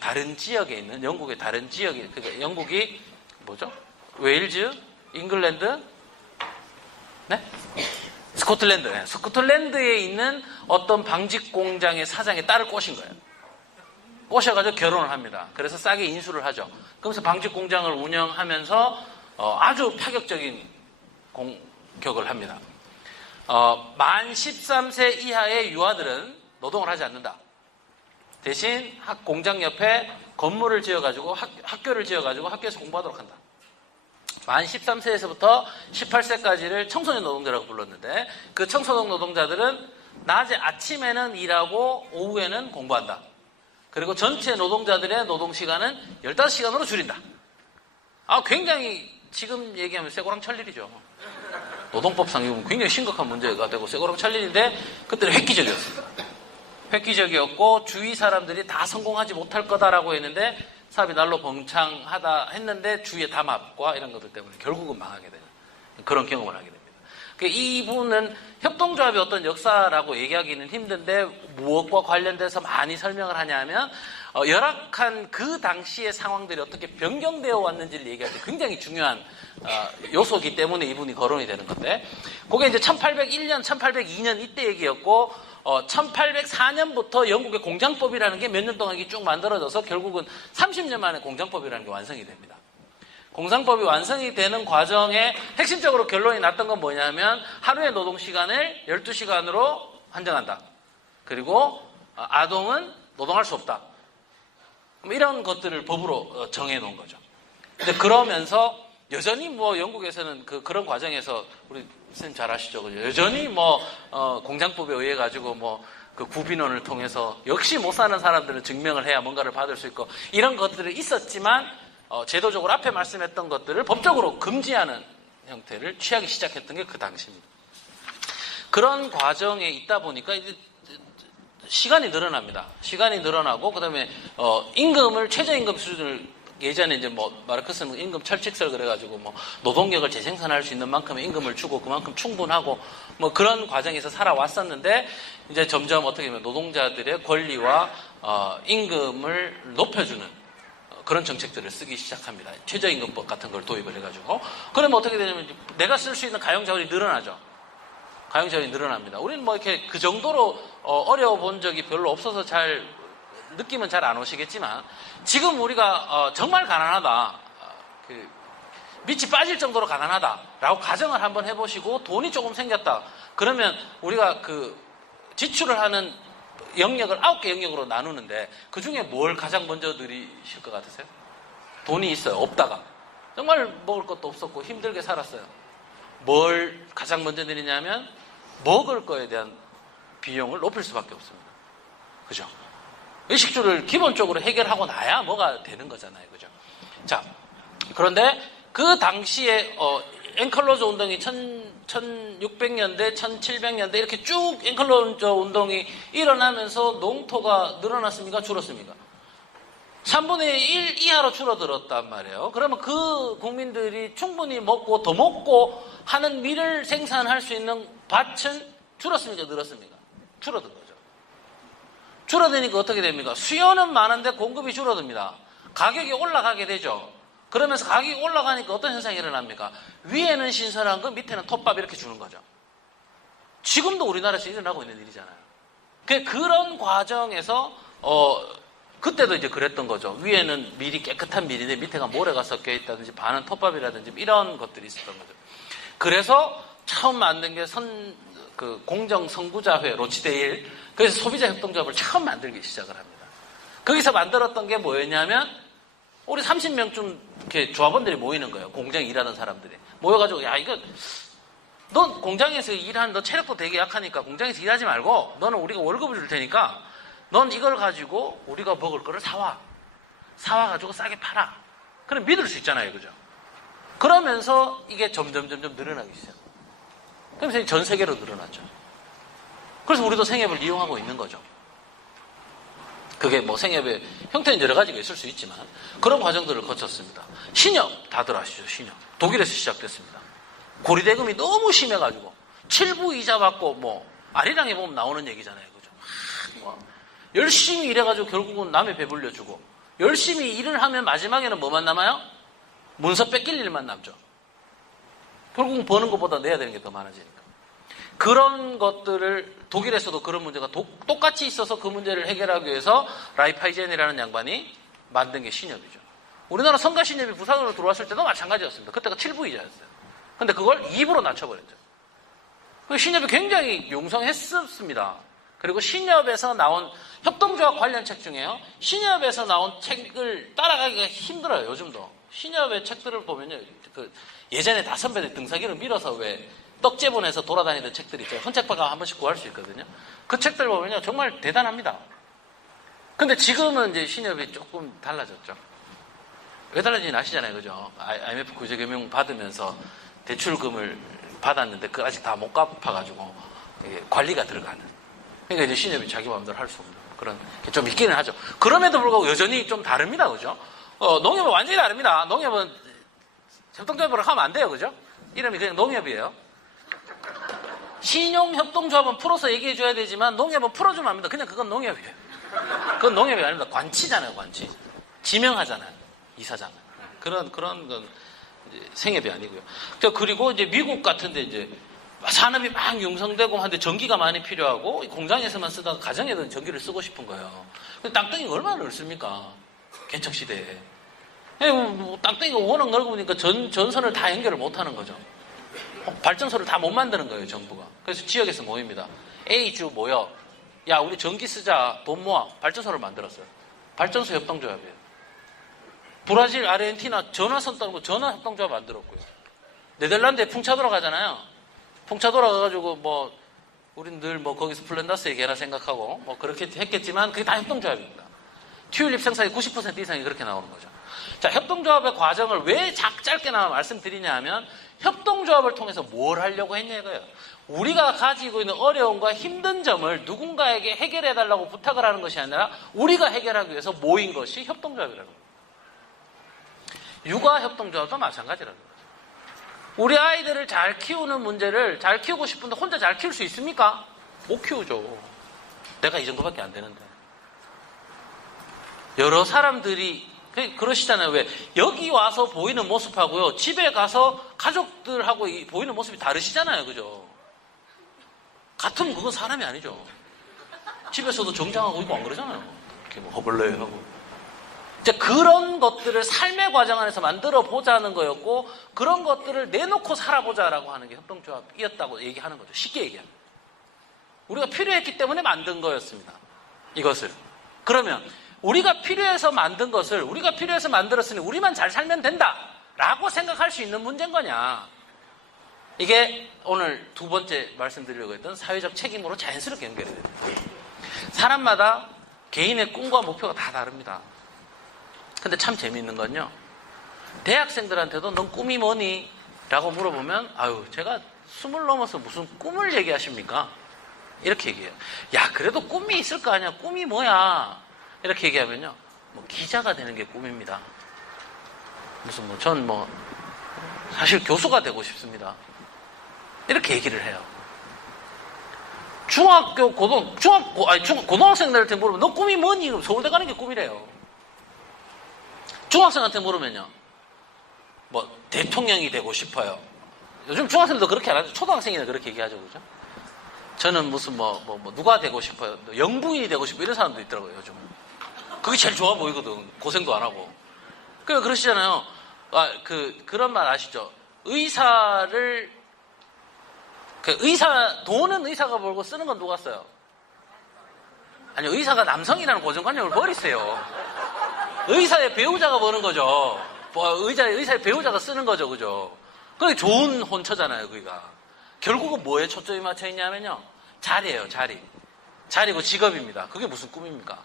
다른 지역에 있는 영국의 다른 지역에, 그러니까 영국이 뭐죠? 웨일즈, 잉글랜드, 네? 스코틀랜드. 네. 스코틀랜드에 있는 어떤 방직 공장의 사장의 딸을 꼬신 거예요. 꼬셔가지고 결혼을 합니다. 그래서 싸게 인수를 하죠. 그러면서 방직 공장을 운영하면서 아주 파격적인 공격을 합니다. 만 13세 이하의 유아들은 노동을 하지 않는다. 대신 공장 옆에 건물을 지어가지고 학교를 지어가지고 학교에서 공부하도록 한다. 만 13세에서부터 18세까지를 청소년 노동자라고 불렀는데, 그 청소년 노동자들은 아침에는 일하고 오후에는 공부한다. 그리고 전체 노동자들의 노동시간은 15시간으로 줄인다. 굉장히 지금 얘기하면 쇠고랑찰일이죠. 노동법상 이건 굉장히 심각한 문제가 되고 쇠고랑찰일인데, 그때는 획기적이었습니다. 획기적이었고 주위 사람들이 다 성공하지 못할 거다라고 했는데 사업이 날로 번창하다 했는데 주위의 담합과 이런 것들 때문에 결국은 망하게 되는 그런 경험을 하게 됩니다. 이분은 협동조합의 어떤 역사라고 얘기하기는 힘든데 무엇과 관련돼서 많이 설명을 하냐면 열악한 그 당시의 상황들이 어떻게 변경되어 왔는지를 얘기할 때 굉장히 중요한 요소이기 때문에 이분이 거론이 되는 건데, 그게 이제 1801년, 1802년 이때 얘기였고 1804년부터 영국의 공장법이라는 게 몇 년 동안 쭉 만들어져서 결국은 30년 만에 공장법이라는 게 완성이 됩니다. 공장법이 완성이 되는 과정에 핵심적으로 결론이 났던 건 뭐냐면 하루의 노동시간을 12시간으로 한정한다. 그리고 아동은 노동할 수 없다. 이런 것들을 법으로 정해놓은 거죠. 근데 그러면서 여전히 뭐 영국에서는 그런 과정에서 우리 선생님 잘 아시죠? 여전히 공장법에 의해 가지고 그 구빈원을 통해서 역시 못 사는 사람들은 증명을 해야 뭔가를 받을 수 있고 이런 것들이 있었지만 제도적으로 앞에 말씀했던 것들을 법적으로 금지하는 형태를 취하기 시작했던 게 그 당시입니다. 그런 과정에 있다 보니까 이제 시간이 늘어납니다. 시간이 늘어나고 그다음에 임금을 최저임금 수준을 예전에 이제 마르크스는 임금 철칙설 그래가지고 노동력을 재생산할 수 있는 만큼의 임금을 주고 그만큼 충분하고 그런 과정에서 살아왔었는데 이제 점점 어떻게 보면 노동자들의 권리와 임금을 높여주는 그런 정책들을 쓰기 시작합니다. 최저임금법 같은 걸 도입을 해가지고. 그러면 어떻게 되냐면 내가 쓸 수 있는 가용자원이 늘어나죠. 가용자원이 늘어납니다. 우리는 이렇게 그 정도로 어려워 본 적이 별로 없어서 느낌은 잘 안 오시겠지만 지금 우리가 정말 가난하다, 밑이 빠질 정도로 가난하다라고 가정을 한번 해보시고 돈이 조금 생겼다. 그러면 우리가 지출을 하는 영역을 9개 영역으로 나누는데 그 중에 뭘 가장 먼저 누리실 것 같으세요? 돈이 있어요. 없다가 정말 먹을 것도 없었고 힘들게 살았어요. 뭘 가장 먼저 누리냐면 먹을 거에 대한 비용을 높일 수밖에 없습니다. 그죠? 의식주를 기본적으로 해결하고 나야 뭐가 되는 거잖아요. 그죠? 자, 그런데 그 당시에 앵클로저 운동이 1600년대, 1700년대 이렇게 쭉 앵클로저 운동이 일어나면서 농토가 늘어났습니까? 줄었습니까? 3분의 1 이하로 줄어들었단 말이에요. 그러면 그 국민들이 충분히 먹고 더 먹고 하는 밀을 생산할 수 있는 밭은 줄었습니까? 늘었습니까? 줄어든 거죠. 줄어드니까 어떻게 됩니까? 수요는 많은데 공급이 줄어듭니다. 가격이 올라가게 되죠. 그러면서 가격이 올라가니까 어떤 현상이 일어납니까? 위에는 신선한 거, 밑에는 톱밥 이렇게 주는 거죠. 지금도 우리나라에서 일어나고 있는 일이잖아요. 그런 과정에서 그때도 이제 그랬던 거죠. 위에는 밀이 깨끗한 밀인데 밑에가 모래가 섞여 있다든지 반은 톱밥이라든지 이런 것들이 있었던 거죠. 그래서 처음 만든 게 공정 선구자회 로치데일, 그래서 소비자 협동조합을 처음 만들기 시작을 합니다. 거기서 만들었던 게 뭐였냐면 우리 30명쯤 이렇게 조합원들이 모이는 거예요. 공장에 일하는 사람들이 모여가지고, 야, 이거 너 공장에서 일하는, 너 체력도 되게 약하니까 공장에서 일하지 말고 너는 우리가 월급을 줄 테니까 넌 이걸 가지고 우리가 먹을 거를 사와가지고 싸게 팔아. 그럼 믿을 수 있잖아요, 그죠? 그러면서 이게 점점 늘어나기 시작. 그러면서 전 세계로 늘어났죠. 그래서 우리도 생협을 이용하고 있는 거죠. 그게 뭐 생협의 형태는 여러 가지가 있을 수 있지만 그런 과정들을 거쳤습니다. 신협 다들 아시죠? 신협 독일에서 시작됐습니다. 고리대금이 너무 심해가지고 7부 이자 받고 뭐 아리랑에 보면 나오는 얘기잖아요, 그죠? 열심히 일해가지고 결국은 남의 배불려 주고 열심히 일을 하면 마지막에는 뭐만 남아요? 문서 뺏길 일만 남죠. 결국은 버는 것보다 내야 되는 게 더 많아지니까. 그런 것들을 독일에서도 그런 문제가 똑같이 있어서 그 문제를 해결하기 위해서 라이파이젠이라는 양반이 만든 게 신협이죠. 우리나라 성가신협이 부산으로 들어왔을 때도 마찬가지였습니다. 그때가 7부 이자였어요. 근데 그걸 2부로 낮춰버렸죠. 신협이 굉장히 융성했습니다. 그리고 신협에서 나온 협동조합 관련 책 중에요. 신협에서 나온 책을 따라가기가 힘들어요, 요즘도. 신협의 책들을 보면요. 예전에 다 선배들 등사기를 밀어서 왜 떡제본에서 돌아다니던 책들이 있죠. 헌책바가 한 번씩 구할 수 있거든요. 그 책들 보면요. 정말 대단합니다. 근데 지금은 이제 신협이 조금 달라졌죠. 왜 달라진지 아시잖아요, 그죠? IMF 구제금융 받으면서 대출금을 받았는데 그 아직 다 못 갚아가지고 관리가 들어가는. 그러니까 이제 신협이 자기 마음대로 할 수 없는 그런 게 좀 있기는 하죠. 그럼에도 불구하고 여전히 좀 다릅니다, 그죠? 농협은 완전히 다릅니다. 농협은 협동조합으로 하면 안 돼요, 그죠? 이름이 그냥 농협이에요. 신용협동조합은 풀어서 얘기해줘야 되지만 농협은 풀어주면 안 됩니다. 그냥 그건 농협이에요. 그건 농협이 아닙니다. 관치잖아요, 관치. 지명하잖아요, 이사장. 그런 건 이제 생협이 아니고요. 그리고 이제 미국 같은데 이제 산업이 막 융성되고 하는데 전기가 많이 필요하고 공장에서만 쓰다가 가정에도 전기를 쓰고 싶은 거예요. 근데 땅덩이가 얼마나 넓습니까? 개척시대에. 땅덩이가 워낙 넓으니까 전선을 다 연결을 못 하는 거죠. 발전소를 다 못 만드는 거예요, 정부가. 그래서 지역에서 모입니다. A주 모여. 야, 우리 전기 쓰자. 돈 모아. 발전소를 만들었어요. 발전소 협동조합이에요. 브라질, 아르헨티나 전화선 떨고 전화협동조합 만들었고요. 네덜란드에 풍차 돌아가잖아요. 풍차 돌아가가지고 뭐 우린 늘 뭐 거기서 플랜다스 얘기하나 생각하고 뭐 그렇게 했겠지만 그게 다 협동조합입니다. 튤립 생산의 90% 이상이 그렇게 나오는 거죠. 자, 협동조합의 과정을 왜 짧게나마 말씀드리냐 하면 협동조합을 통해서 뭘 하려고 했냐 이거예요. 우리가 가지고 있는 어려움과 힘든 점을 누군가에게 해결해달라고 부탁을 하는 것이 아니라 우리가 해결하기 위해서 모인 것이 협동조합이라는 거예요. 육아협동조합도 마찬가지라는 거예요. 우리 아이들을 잘 키우는 문제를 잘 키우고 싶은데 혼자 잘 키울 수 있습니까? 못 키우죠. 내가 이 정도밖에 안 되는데. 여러 사람들이 그러시잖아요. 왜? 여기 와서 보이는 모습하고요. 집에 가서 가족들하고 보이는 모습이 다르시잖아요. 그죠? 같으면 그건 사람이 아니죠. 집에서도 정장하고 입고 안 그러잖아요. 이렇게 뭐 허벌레 하고. 이제 그런 것들을 삶의 과정 안에서 만들어 보자는 거였고, 그런 것들을 내놓고 살아보자라고 하는 게 협동조합이었다고 얘기하는 거죠. 쉽게 얘기하면. 우리가 필요했기 때문에 만든 거였습니다. 이것을. 그러면 우리가 필요해서 만든 것을 우리가 필요해서 만들었으니 우리만 잘 살면 된다라고 생각할 수 있는 문제인 거냐. 이게 오늘 두 번째 말씀드리려고 했던 사회적 책임으로 자연스럽게 연결이 됩니다. 사람마다 개인의 꿈과 목표가 다 다릅니다. 근데 참 재미있는 건요. 대학생들한테도 넌 꿈이 뭐니? 라고 물어보면 아유 제가 20 넘어서 무슨 꿈을 얘기하십니까? 이렇게 얘기해요. 야 그래도 꿈이 있을 거 아니야. 꿈이 뭐야? 이렇게 얘기하면요. 뭐 기자가 되는 게 꿈입니다. 무슨 뭐 전 뭐 사실 교수가 되고 싶습니다. 이렇게 얘기를 해요. 고등학생들한테 물으면 너 꿈이 뭐니? 그럼 서울대 가는 게 꿈이래요. 중학생한테 물으면요. 뭐 대통령이 되고 싶어요. 요즘 중학생들도 그렇게 안 하죠. 초등학생이나 그렇게 얘기하죠. 그죠? 저는 무슨 누가 되고 싶어요. 영부인이 되고 싶어 이런 사람도 있더라고요. 요즘. 그게 제일 좋아 보이거든. 고생도 안 하고. 그러시잖아요. 그런 말 아시죠? 돈은 의사가 벌고 쓰는 건 누가 써요? 아니, 의사가 남성이라는 고정관념을 버리세요. 의사의 배우자가 버는 거죠. 의사의 배우자가 쓰는 거죠. 그죠? 그게 좋은 혼처잖아요, 그기가. 결국은 뭐에 초점이 맞춰 있냐면요. 자리예요, 자리. 자리고 직업입니다. 그게 무슨 꿈입니까?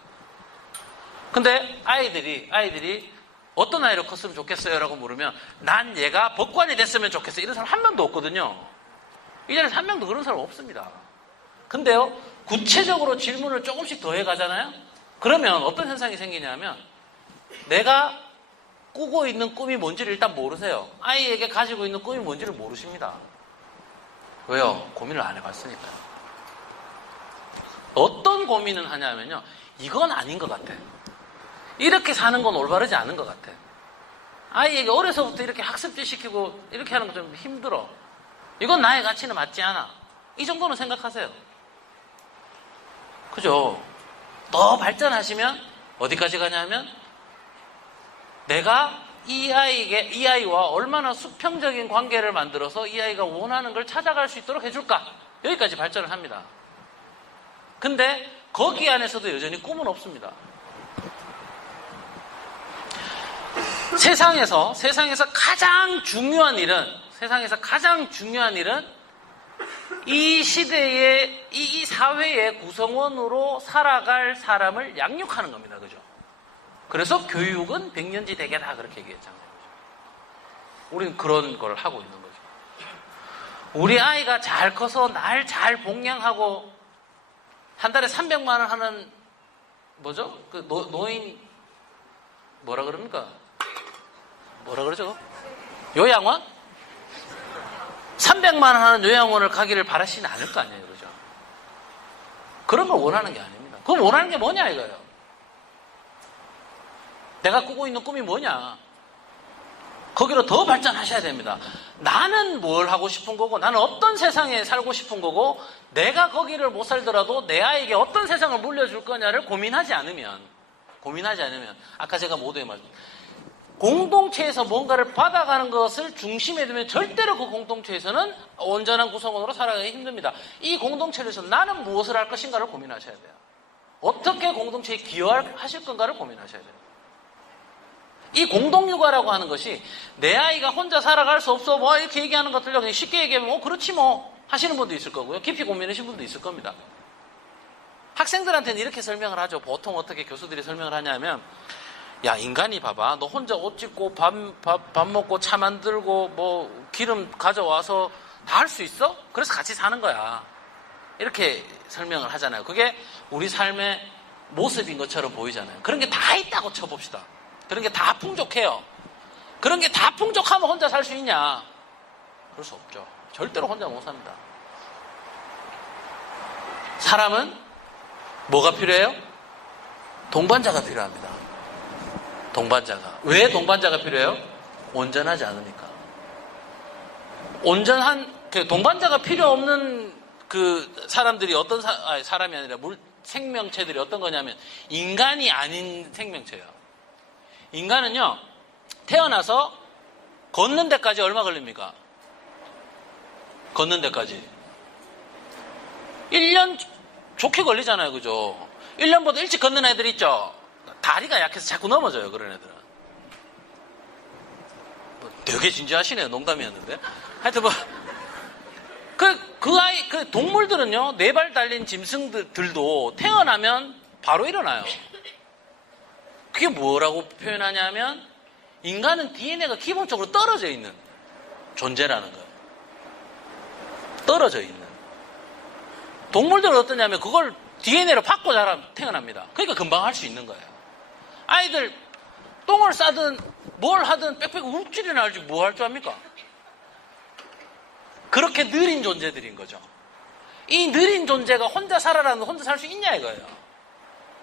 근데 아이들이 어떤 아이로 컸으면 좋겠어요? 라고 물으면 난 얘가 법관이 됐으면 좋겠어요. 이런 사람 한 명도 없거든요. 이 자리에서 한 명도 그런 사람 없습니다. 근데요, 구체적으로 질문을 조금씩 더 해가잖아요? 그러면 어떤 현상이 생기냐면 내가 꾸고 있는 꿈이 뭔지를 일단 모르세요. 아이에게 가지고 있는 꿈이 뭔지를 모르십니다. 왜요? 고민을 안 해봤으니까. 어떤 고민을 하냐면요. 이건 아닌 것 같아. 이렇게 사는 건 올바르지 않은 것 같아. 아이에게 어려서부터 이렇게 학습지 시키고 이렇게 하는 건 좀 힘들어. 이건 나의 가치는 맞지 않아. 이 정도는 생각하세요. 그죠? 더 발전하시면 어디까지 가냐면 내가 이 아이와 얼마나 수평적인 관계를 만들어서 이 아이가 원하는 걸 찾아갈 수 있도록 해줄까? 여기까지 발전을 합니다. 근데 거기 안에서도 여전히 꿈은 없습니다. 세상에서 가장 중요한 일은 이 시대의 이 사회의 구성원으로 살아갈 사람을 양육하는 겁니다. 그죠? 그래서 교육은 백년지 대계다 그렇게 얘기했잖아요. 우리는 그런 걸 하고 있는 거죠. 우리 아이가 잘 커서 날 잘 복양하고 한 달에 300만 원 하는 뭐죠? 그 노인 뭐라 그럽니까? 뭐라 그러죠? 요양원? 300만 원 하는 요양원을 가기를 바라시는 않을 거 아니에요. 그죠? 그런 걸 원하는 게 아닙니다. 그럼 원하는 게 뭐냐 이거예요. 내가 꾸고 있는 꿈이 뭐냐? 거기로 더 발전하셔야 됩니다. 나는 뭘 하고 싶은 거고 나는 어떤 세상에 살고 싶은 거고 내가 거기를 못 살더라도 내 아이에게 어떤 세상을 물려줄 거냐를 고민하지 않으면 아까 제가 모두에 말했습니다. 공동체에서 뭔가를 받아가는 것을 중심에 두면 절대로 그 공동체에서는 온전한 구성원으로 살아가기 힘듭니다. 이 공동체에서 나는 무엇을 할 것인가를 고민하셔야 돼요. 어떻게 공동체에 기여하실 건가를 고민하셔야 돼요. 이 공동육아라고 하는 것이 내 아이가 혼자 살아갈 수 없어 뭐 이렇게 얘기하는 것들로 그냥 쉽게 얘기하면 그렇지 뭐 하시는 분도 있을 거고요. 깊이 고민하신 분도 있을 겁니다. 학생들한테는 이렇게 설명을 하죠. 보통 어떻게 교수들이 설명을 하냐면 야 인간이 봐봐 너 혼자 옷 찢고 밥 먹고 차 만들고 뭐 기름 가져와서 다 할 수 있어? 그래서 같이 사는 거야. 이렇게 설명을 하잖아요. 그게 우리 삶의 모습인 것처럼 보이잖아요. 그런 게 다 있다고 쳐봅시다. 그런 게 다 풍족해요. 그런 게 다 풍족하면 혼자 살 수 있냐? 그럴 수 없죠. 절대로 혼자 못 삽니다. 사람은 뭐가 필요해요? 동반자가 필요합니다. 동반자가. 왜 동반자가 필요해요? 온전하지 않으니까. 동반자가 필요 없는 그 사람들이 사람이 아니라 생명체들이 어떤 거냐면 인간이 아닌 생명체예요. 인간은요, 태어나서 걷는 데까지 얼마 걸립니까? 걷는 데까지. 1년 좋게 걸리잖아요. 그죠? 1년보다 일찍 걷는 애들 있죠? 다리가 약해서 자꾸 넘어져요. 그런 애들은. 되게 진지하시네요. 농담이었는데. 하여튼 동물들은요, 4발 달린 짐승들도 태어나면 바로 일어나요. 그게 뭐라고 표현하냐면, 인간은 DNA가 기본적으로 떨어져 있는 존재라는 거예요. 떨어져 있는. 동물들은 어떠냐면, 그걸 DNA로 바꿔 태어납니다. 그러니까 금방 할 수 있는 거예요. 아이들 똥을 싸든 뭘 하든 빽빽 울줄이 날지 뭐 할 줄 압니까? 그렇게 느린 존재들인 거죠. 이 느린 존재가 혼자 살아라는 혼자 살 수 있냐 이거예요.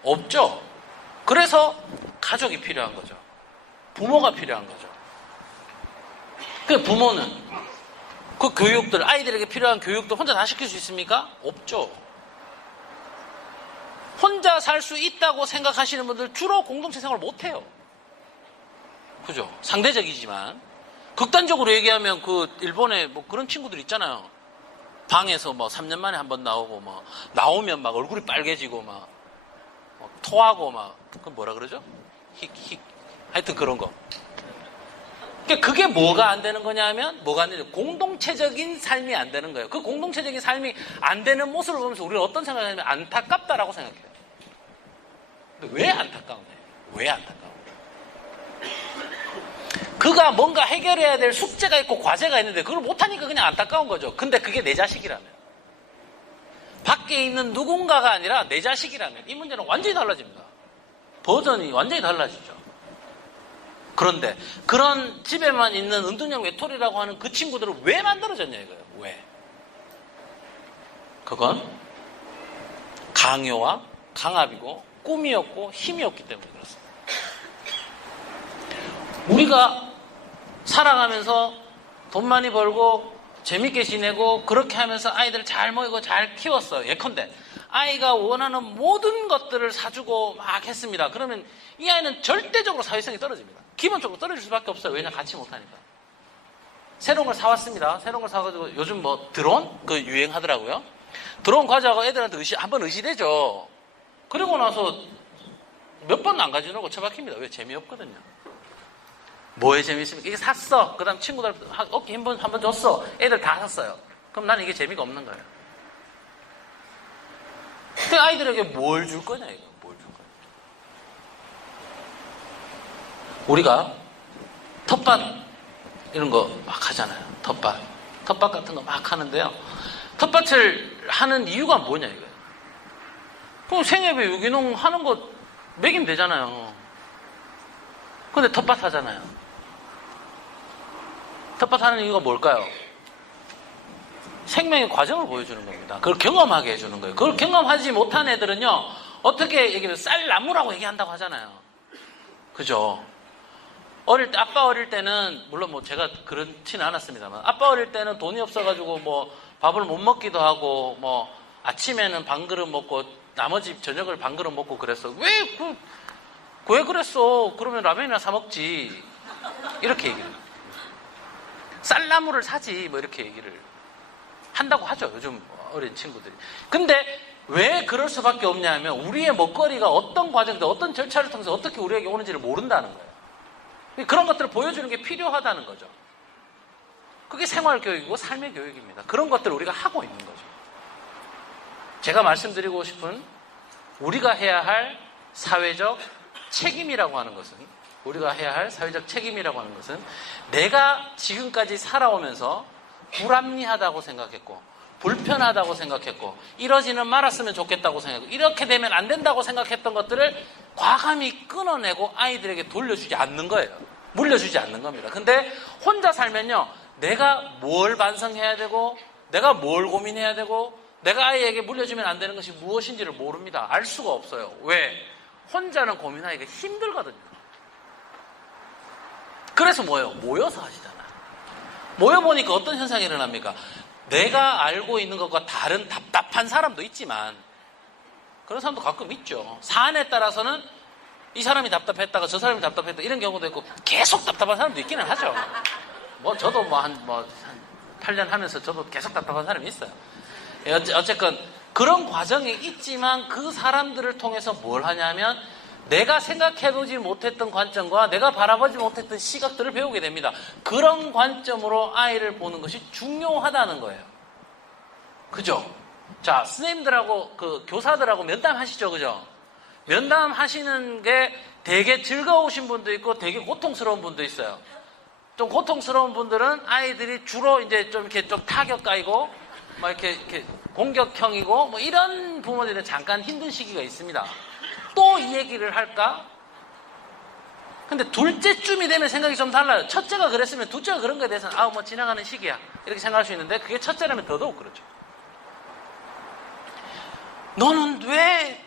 없죠. 그래서 가족이 필요한 거죠. 부모가 필요한 거죠. 그 부모는 그 교육들, 아이들에게 필요한 교육도 혼자 다 시킬 수 있습니까? 없죠. 혼자 살 수 있다고 생각하시는 분들 주로 공동체 생활을 못해요. 그죠? 상대적이지만 극단적으로 얘기하면 그 일본에 뭐 그런 친구들 있잖아요. 방에서 뭐 3년 만에 한 번 나오고 뭐 나오면 막 얼굴이 빨개지고 막 토하고 막 그 뭐라 그러죠? 하여튼 그런 거. 그러니까 그게 뭐가 안 되는 거냐 하면 뭐가 안 되는 공동체적인 삶이 안 되는 거예요. 그 공동체적인 삶이 안 되는 모습을 보면서 우리는 어떤 생각을 하냐면 안타깝다라고 생각해요. 근데 왜 안타까운 거예요? 왜 안타까운 거예요? 그가 뭔가 해결해야 될 숙제가 있고 과제가 있는데 그걸 못하니까 그냥 안타까운 거죠. 근데 그게 내 자식이라면, 밖에 있는 누군가가 아니라 내 자식이라면 이 문제는 완전히 달라집니다. 버전이 완전히 달라지죠. 그런데 그런 집에만 있는 은둔형 외톨이라고 하는 그 친구들은 왜 만들어졌냐 이거예요. 왜? 그건 강요와 강압이고 꿈이었고 힘이었기 때문에 그렇습니다. 우리가 살아가면서 돈 많이 벌고 재밌게 지내고 그렇게 하면서 아이들을 잘 먹이고 잘 키웠어요. 예컨대 아이가 원하는 모든 것들을 사주고 막 했습니다. 그러면 이 아이는 절대적으로 사회성이 떨어집니다. 기본적으로 떨어질 수밖에 없어요. 왜냐? 같이 못하니까. 새로운 걸 사왔습니다. 새로운 걸 사가지고 요즘 뭐 드론? 그 유행하더라고요. 드론 가져가고 애들한테 한번 의시되죠. 그리고 나서 몇 번 안 가져오고 처박힙니다. 왜? 재미없거든요. 뭐에 재미있습니까? 이게 샀어. 그 다음 친구들 어깨 한 번 줬어. 애들 다 샀어요. 그럼 나는 이게 재미가 없는 거예요. 그 아이들에게 뭘 줄 거냐, 이거. 뭘 줄 거냐. 우리가 텃밭 이런 거 막 하잖아요. 텃밭 같은 거 막 하는데요. 텃밭을 하는 이유가 뭐냐, 이거예요. 그럼 생애배 유기농 하는 거 먹이면 되잖아요. 근데 텃밭 하잖아요. 텃밭 하는 이유가 뭘까요? 생명의 과정을 보여주는 겁니다. 그걸 경험하게 해주는 거예요. 그걸 경험하지 못한 애들은요, 어떻게 얘기하면 쌀나무라고 얘기한다고 하잖아요. 그죠? 아빠 어릴 때는, 물론 뭐 제가 그렇지는 않았습니다만, 아빠 어릴 때는 돈이 없어가지고 뭐 밥을 못 먹기도 하고, 뭐 아침에는 반 그릇 먹고, 나머지 저녁을 반 그릇 먹고 그랬어. 왜 그랬어? 그러면 라면이나 사 먹지. 이렇게 얘기를. 쌀나무를 사지. 뭐 이렇게 얘기를 한다고 하죠. 요즘 어린 친구들이. 근데 왜 그럴 수밖에 없냐 하면 우리의 먹거리가 어떤 과정들, 어떤 절차를 통해서 어떻게 우리에게 오는지를 모른다는 거예요. 그런 것들을 보여주는 게 필요하다는 거죠. 그게 생활교육이고 삶의 교육입니다. 그런 것들을 우리가 하고 있는 거죠. 제가 말씀드리고 싶은 우리가 해야 할 사회적 책임이라고 하는 것은, 우리가 해야 할 사회적 책임이라고 하는 것은 내가 지금까지 살아오면서 불합리하다고 생각했고 불편하다고 생각했고 이러지는 말았으면 좋겠다고 생각했고 이렇게 되면 안 된다고 생각했던 것들을 과감히 끊어내고 아이들에게 돌려주지 않는 거예요. 물려주지 않는 겁니다. 근데 혼자 살면요, 내가 뭘 반성해야 되고 내가 뭘 고민해야 되고 내가 아이에게 물려주면 안 되는 것이 무엇인지를 모릅니다. 알 수가 없어요. 왜? 혼자는 고민하기가 힘들거든요. 그래서 뭐예요? 모여서 하시잖아요. 모여보니까 어떤 현상이 일어납니까? 내가 알고 있는 것과 다른 답답한 사람도 있지만 그런 사람도 가끔 있죠. 사안에 따라서는 이 사람이 답답했다가 저 사람이 답답했다 이런 경우도 있고 계속 답답한 사람도 있기는 하죠. 뭐 저도 한 8년 하면서 저도 계속 답답한 사람이 있어요. 어쨌건 그런 과정이 있지만 그 사람들을 통해서 뭘 하냐면 내가 생각해보지 못했던 관점과 내가 바라보지 못했던 시각들을 배우게 됩니다. 그런 관점으로 아이를 보는 것이 중요하다는 거예요. 그죠? 자, 선생님들하고 그 교사들하고 면담 하시죠, 그죠? 면담 하시는 게 되게 즐거우신 분도 있고 되게 고통스러운 분도 있어요. 좀 고통스러운 분들은 아이들이 주로 이제 좀 이렇게 좀 타격가이고 막 이렇게 공격형이고 뭐 이런 부모들은 잠깐 힘든 시기가 있습니다. 또 이 얘기를 할까? 근데 둘째쯤이 되면 생각이 좀 달라요. 첫째가 그랬으면 둘째가 그런 거에 대해서는 뭐 지나가는 시기야 이렇게 생각할 수 있는데, 그게 첫째라면 더더욱 그렇죠. 너는 왜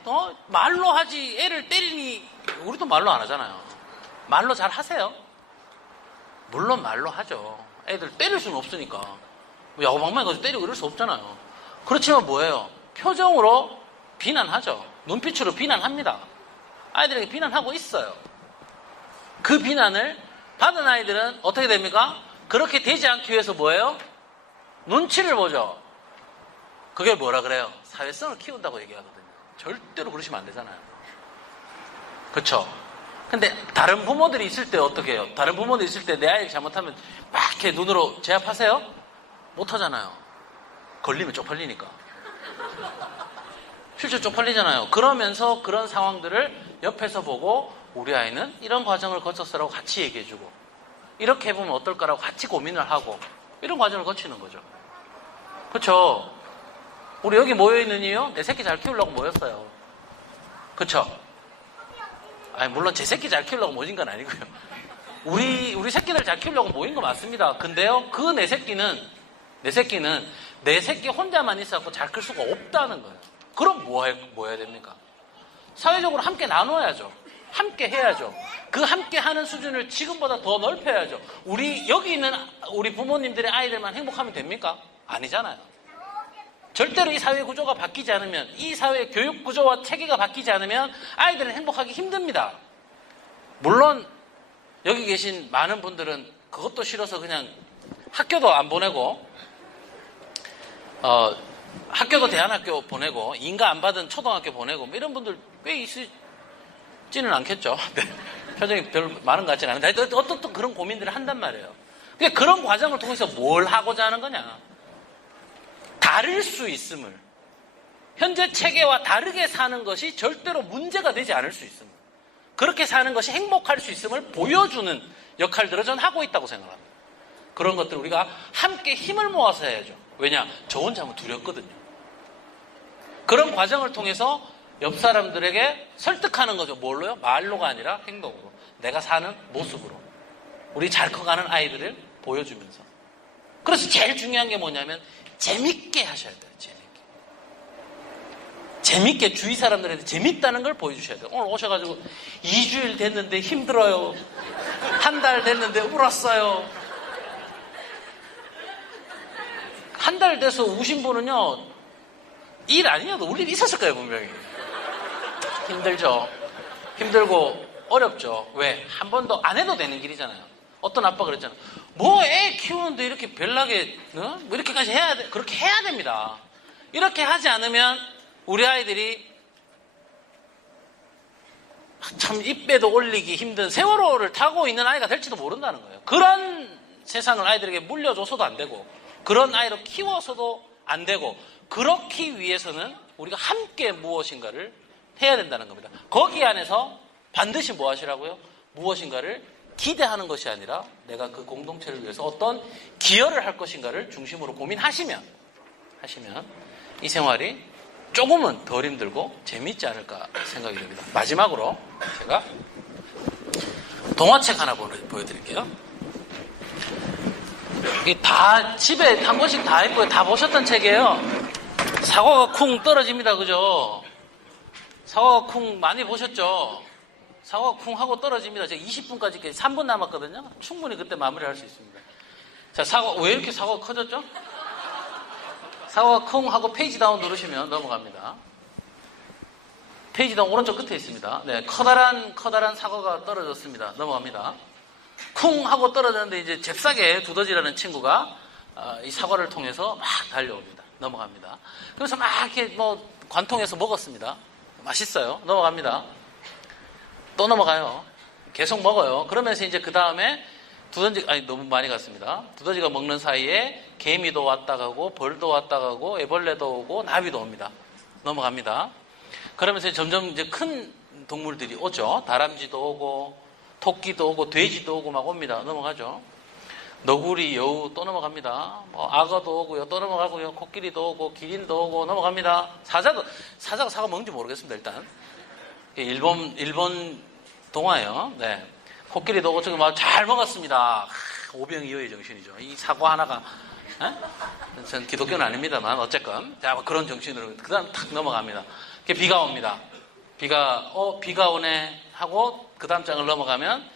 말로 하지 애를 때리니? 우리도 말로 안 하잖아요. 말로 잘 하세요? 물론 말로 하죠. 애들 때릴 수는 없으니까. 뭐 야구방망이 가지고 때리고 이럴 수 없잖아요. 그렇지만 뭐예요? 표정으로 비난하죠. 눈빛으로 비난합니다. 아이들에게 비난하고 있어요. 그 비난을 받은 아이들은 어떻게 됩니까? 그렇게 되지 않기 위해서 뭐예요? 눈치를 보죠. 그게 뭐라 그래요? 사회성을 키운다고 얘기하거든요. 절대로 그러시면 안 되잖아요. 그렇죠? 근데 다른 부모들이 있을 때 어떻게 해요? 다른 부모들이 있을 때 내 아이가 잘못하면 막 이렇게 눈으로 제압하세요? 못 하잖아요. 걸리면 쪽팔리니까. 실제 쪽팔리잖아요. 그러면서 그런 상황들을 옆에서 보고 우리 아이는 이런 과정을 거쳤어라고 같이 얘기해주고, 이렇게 해보면 어떨까라고 같이 고민을 하고, 이런 과정을 거치는 거죠. 그렇죠? 우리 여기 모여있는 이유, 내 새끼 잘 키우려고 모였어요. 그렇죠? 아니, 물론 제 새끼 잘 키우려고 모인 건 아니고요. 우리 새끼들 잘 키우려고 모인 거 맞습니다. 근데요, 그 내 새끼는 내 새끼 혼자만 있어서 잘 클 수가 없다는 거예요. 그럼 뭐 해야 됩니까? 사회적으로 함께 나눠야죠. 함께 해야죠. 그 함께 하는 수준을 지금보다 더 넓혀야죠. 여기 있는 우리 부모님들의 아이들만 행복하면 됩니까? 아니잖아요. 절대로 이 사회 구조가 바뀌지 않으면, 이 사회 교육 구조와 체계가 바뀌지 않으면 아이들은 행복하기 힘듭니다. 물론 여기 계신 많은 분들은 그것도 싫어서 그냥 학교도 안 보내고, 학교도 대안학교 보내고, 인가 안 받은 초등학교 보내고, 뭐 이런 분들 꽤 있지는 않겠죠. 네. 표정이 별로 많은 것 같지는 않은데, 어떤 그런 고민들을 한단 말이에요. 그러니까 그런 과정을 통해서 뭘 하고자 하는 거냐? 다를 수 있음을, 현재 체계와 다르게 사는 것이 절대로 문제가 되지 않을 수 있음을, 그렇게 사는 것이 행복할 수 있음을 보여주는 역할들을 저는 하고 있다고 생각합니다. 그런 것들 우리가 함께 힘을 모아서 해야죠. 왜냐? 저 혼자면 두렵거든요. 그런 과정을 통해서 옆 사람들에게 설득하는 거죠. 뭘로요? 말로가 아니라 행동으로. 내가 사는 모습으로. 우리 잘 커가는 아이들을 보여주면서. 그래서 제일 중요한 게 뭐냐면 재밌게 하셔야 돼요. 재밌게 주위 사람들한테 재밌다는 걸 보여주셔야 돼요. 오늘 오셔가지고 2주일 됐는데 힘들어요. 한 달 됐는데 울었어요. 한 달 돼서 우신 분은요, 일 아니냐도 울 일이 있었을 거예요, 분명히. 힘들죠. 힘들고 어렵죠. 왜? 한 번도 안 해도 되는 길이잖아요. 어떤 아빠가 그랬잖아요. 뭐 애 키우는데 이렇게 별나게, 뭐 이렇게까지 해야 돼? 그렇게 해야 됩니다. 이렇게 하지 않으면 우리 아이들이 참 입에도 올리기 힘든 세월호를 타고 있는 아이가 될지도 모른다는 거예요. 그런 세상을 아이들에게 물려줘서도 안 되고, 그런 아이로 키워서도 안 되고, 그렇기 위해서는 우리가 함께 무엇인가를 해야 된다는 겁니다. 거기 안에서 반드시 뭐 하시라고요? 무엇인가를 기대하는 것이 아니라 내가 그 공동체를 위해서 어떤 기여를 할 것인가를 중심으로 고민하시면 이 생활이 조금은 덜 힘들고 재미있지 않을까 생각이 듭니다. 마지막으로 제가 동화책 하나 보여드릴게요. 이게 다 집에 한 번씩 다 있고요. 다 보셨던 책이에요. 사과가 쿵 떨어집니다. 그죠? 사과가 쿵 많이 보셨죠? 사과가 쿵 하고 떨어집니다. 제가 20분까지 3분 남았거든요. 충분히 그때 마무리할 수 있습니다. 자, 왜 이렇게 사과가 커졌죠? 사과가 쿵 하고 페이지 다운 누르시면 넘어갑니다. 페이지 다운 오른쪽 끝에 있습니다. 네, 커다란 사과가 떨어졌습니다. 넘어갑니다. 쿵 하고 떨어졌는데 이제 잽싸게 두더지라는 친구가 이 사과를 통해서 막 달려옵니다. 넘어갑니다. 그래서 막 이렇게 관통해서 먹었습니다. 맛있어요. 넘어갑니다. 또 넘어가요. 계속 먹어요. 그러면서 이제 그 다음에 너무 많이 갔습니다. 두더지가 먹는 사이에 개미도 왔다 가고, 벌도 왔다 가고, 애벌레도 오고, 나비도 옵니다. 넘어갑니다. 그러면서 점점 이제 큰 동물들이 오죠. 다람쥐도 오고, 토끼도 오고, 돼지도 오고 막 옵니다. 넘어가죠. 너구리, 여우 또 넘어갑니다. 악어도 오고요. 또 넘어가고요. 코끼리도 오고, 기린도 오고 넘어갑니다. 사자가 사과 먹는지 모르겠습니다. 일단 일본 동화예요. 네. 코끼리도 어쩌고 막 잘 먹었습니다. 오병이어의 정신이죠. 이 사고 하나가, 전 기독교는 아닙니다만, 어쨌건. 자, 그런 정신으로, 그 다음 탁 넘어갑니다. 비가 옵니다. 비가 오네 하고, 그 다음 장을 넘어가면,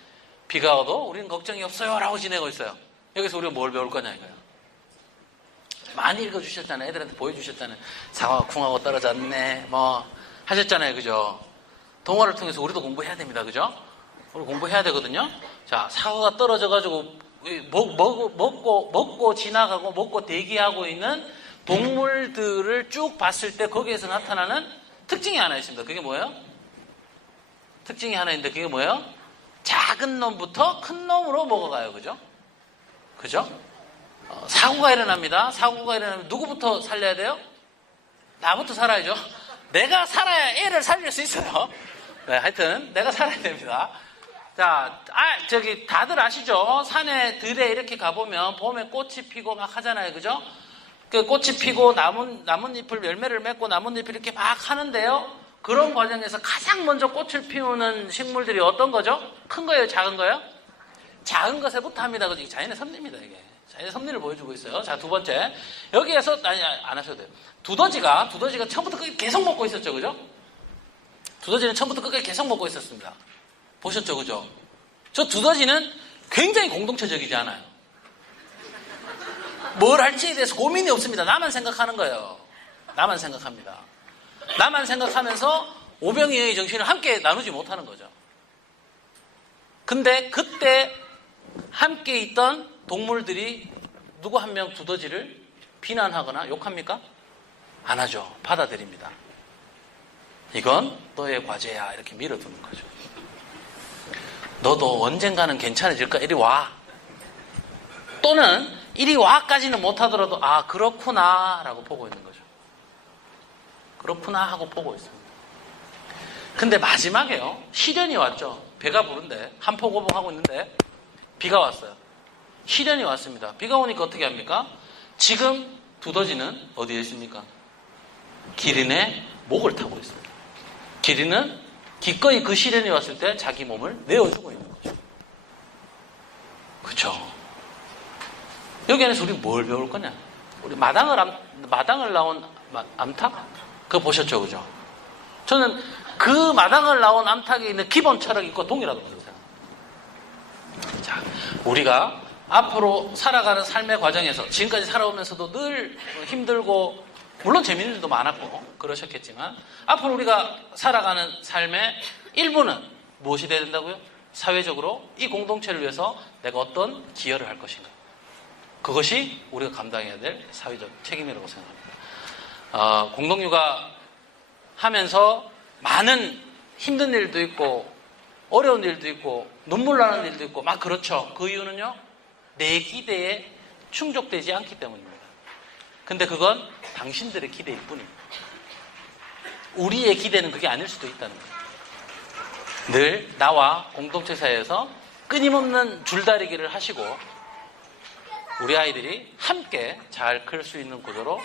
비가 와도 우리는 걱정이 없어요. 라고 지내고 있어요. 여기서 우리가 뭘 배울 거냐, 이거예요. 많이 읽어주셨잖아요. 애들한테 보여주셨잖아요. 사과가 쿵하고 떨어졌네, 하셨잖아요. 그죠? 동화를 통해서 우리도 공부해야 됩니다. 그죠? 우리 공부해야 되거든요. 자, 사과가 떨어져가지고, 먹고 지나가고, 먹고 대기하고 있는 동물들을 쭉 봤을 때 거기에서 나타나는 특징이 하나 있습니다. 그게 뭐예요? 특징이 하나 있는데 그게 뭐예요? 작은 놈부터 큰 놈으로 먹어가요. 그죠? 그죠? 사고가 일어납니다. 사고가 일어나면 누구부터 살려야 돼요? 나부터 살아야죠. 내가 살아야 애를 살릴 수 있어요. 네, 하여튼 내가 살아야 됩니다. 자, 다들 아시죠? 산에 들에 이렇게 가보면 봄에 꽃이 피고 막 하잖아요. 그죠? 그 꽃이 피고 나뭇잎을 열매를 맺고 나뭇잎을 이렇게 막 하는데요. 그런 과정에서 가장 먼저 꽃을 피우는 식물들이 어떤 거죠? 큰 거예요? 작은 거예요? 작은 것에부터 합니다. 이게 자연의 섭리입니다, 이게. 자연의 섭리를 보여주고 있어요. 자, 두 번째. 여기에서, 안 하셔도 돼요. 두더지가 처음부터 끝까지 계속 먹고 있었죠. 그죠? 두더지는 처음부터 끝까지 계속 먹고 있었습니다. 보셨죠? 그죠? 저 두더지는 굉장히 공동체적이지 않아요. 뭘 할지에 대해서 고민이 없습니다. 나만 생각하는 거예요. 나만 생각합니다. 나만 생각하면서 오병이어의 정신을 함께 나누지 못하는 거죠. 근데 그때 함께 있던 동물들이 누구 한 명 두더지를 비난하거나 욕합니까? 안 하죠. 받아들입니다. 이건 너의 과제야. 이렇게 밀어두는 거죠. 너도 언젠가는 괜찮아질까? 이리 와. 또는 이리 와까지는 못하더라도 그렇구나 라고 보고 있는 거죠. 그렇구나 하고 보고 있습니다. 근데 마지막에요. 시련이 왔죠. 배가 부른데 한포고봉하고 있는데 비가 왔어요. 시련이 왔습니다. 비가 오니까 어떻게 합니까? 지금 두더지는 어디에 있습니까? 기린의 목을 타고 있습니다. 기린은 기꺼이 그 시련이 왔을 때 자기 몸을 내어주고 있는 거죠. 그렇죠? 여기 안에서 우리 뭘 배울 거냐? 우리 마당을 나온 암탉? 그거 보셨죠? 그죠? 저는 그 마당을 나온 암탉에 있는 기본 철학이 있고 동일하다고 생각해요. 자, 우리가 앞으로 살아가는 삶의 과정에서 지금까지 살아오면서도 늘 힘들고 물론 재미있는 일도 많았고 그러셨겠지만 앞으로 우리가 살아가는 삶의 일부는 무엇이 돼야 된다고요? 사회적으로 이 공동체를 위해서 내가 어떤 기여를 할 것인가. 그것이 우리가 감당해야 될 사회적 책임이라고 생각합니다. 공동육아 하면서 많은 힘든 일도 있고 어려운 일도 있고 눈물 나는 일도 있고 막 그렇죠. 그 이유는요. 내 기대에 충족되지 않기 때문입니다. 근데 그건 당신들의 기대일 뿐입니다. 우리의 기대는 그게 아닐 수도 있다는 거예요. 늘 나와 공동체 사이에서 끊임없는 줄다리기를 하시고 우리 아이들이 함께 잘 클 수 있는 구조로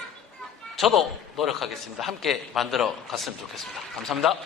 저도 노력하겠습니다. 함께 만들어 갔으면 좋겠습니다. 감사합니다.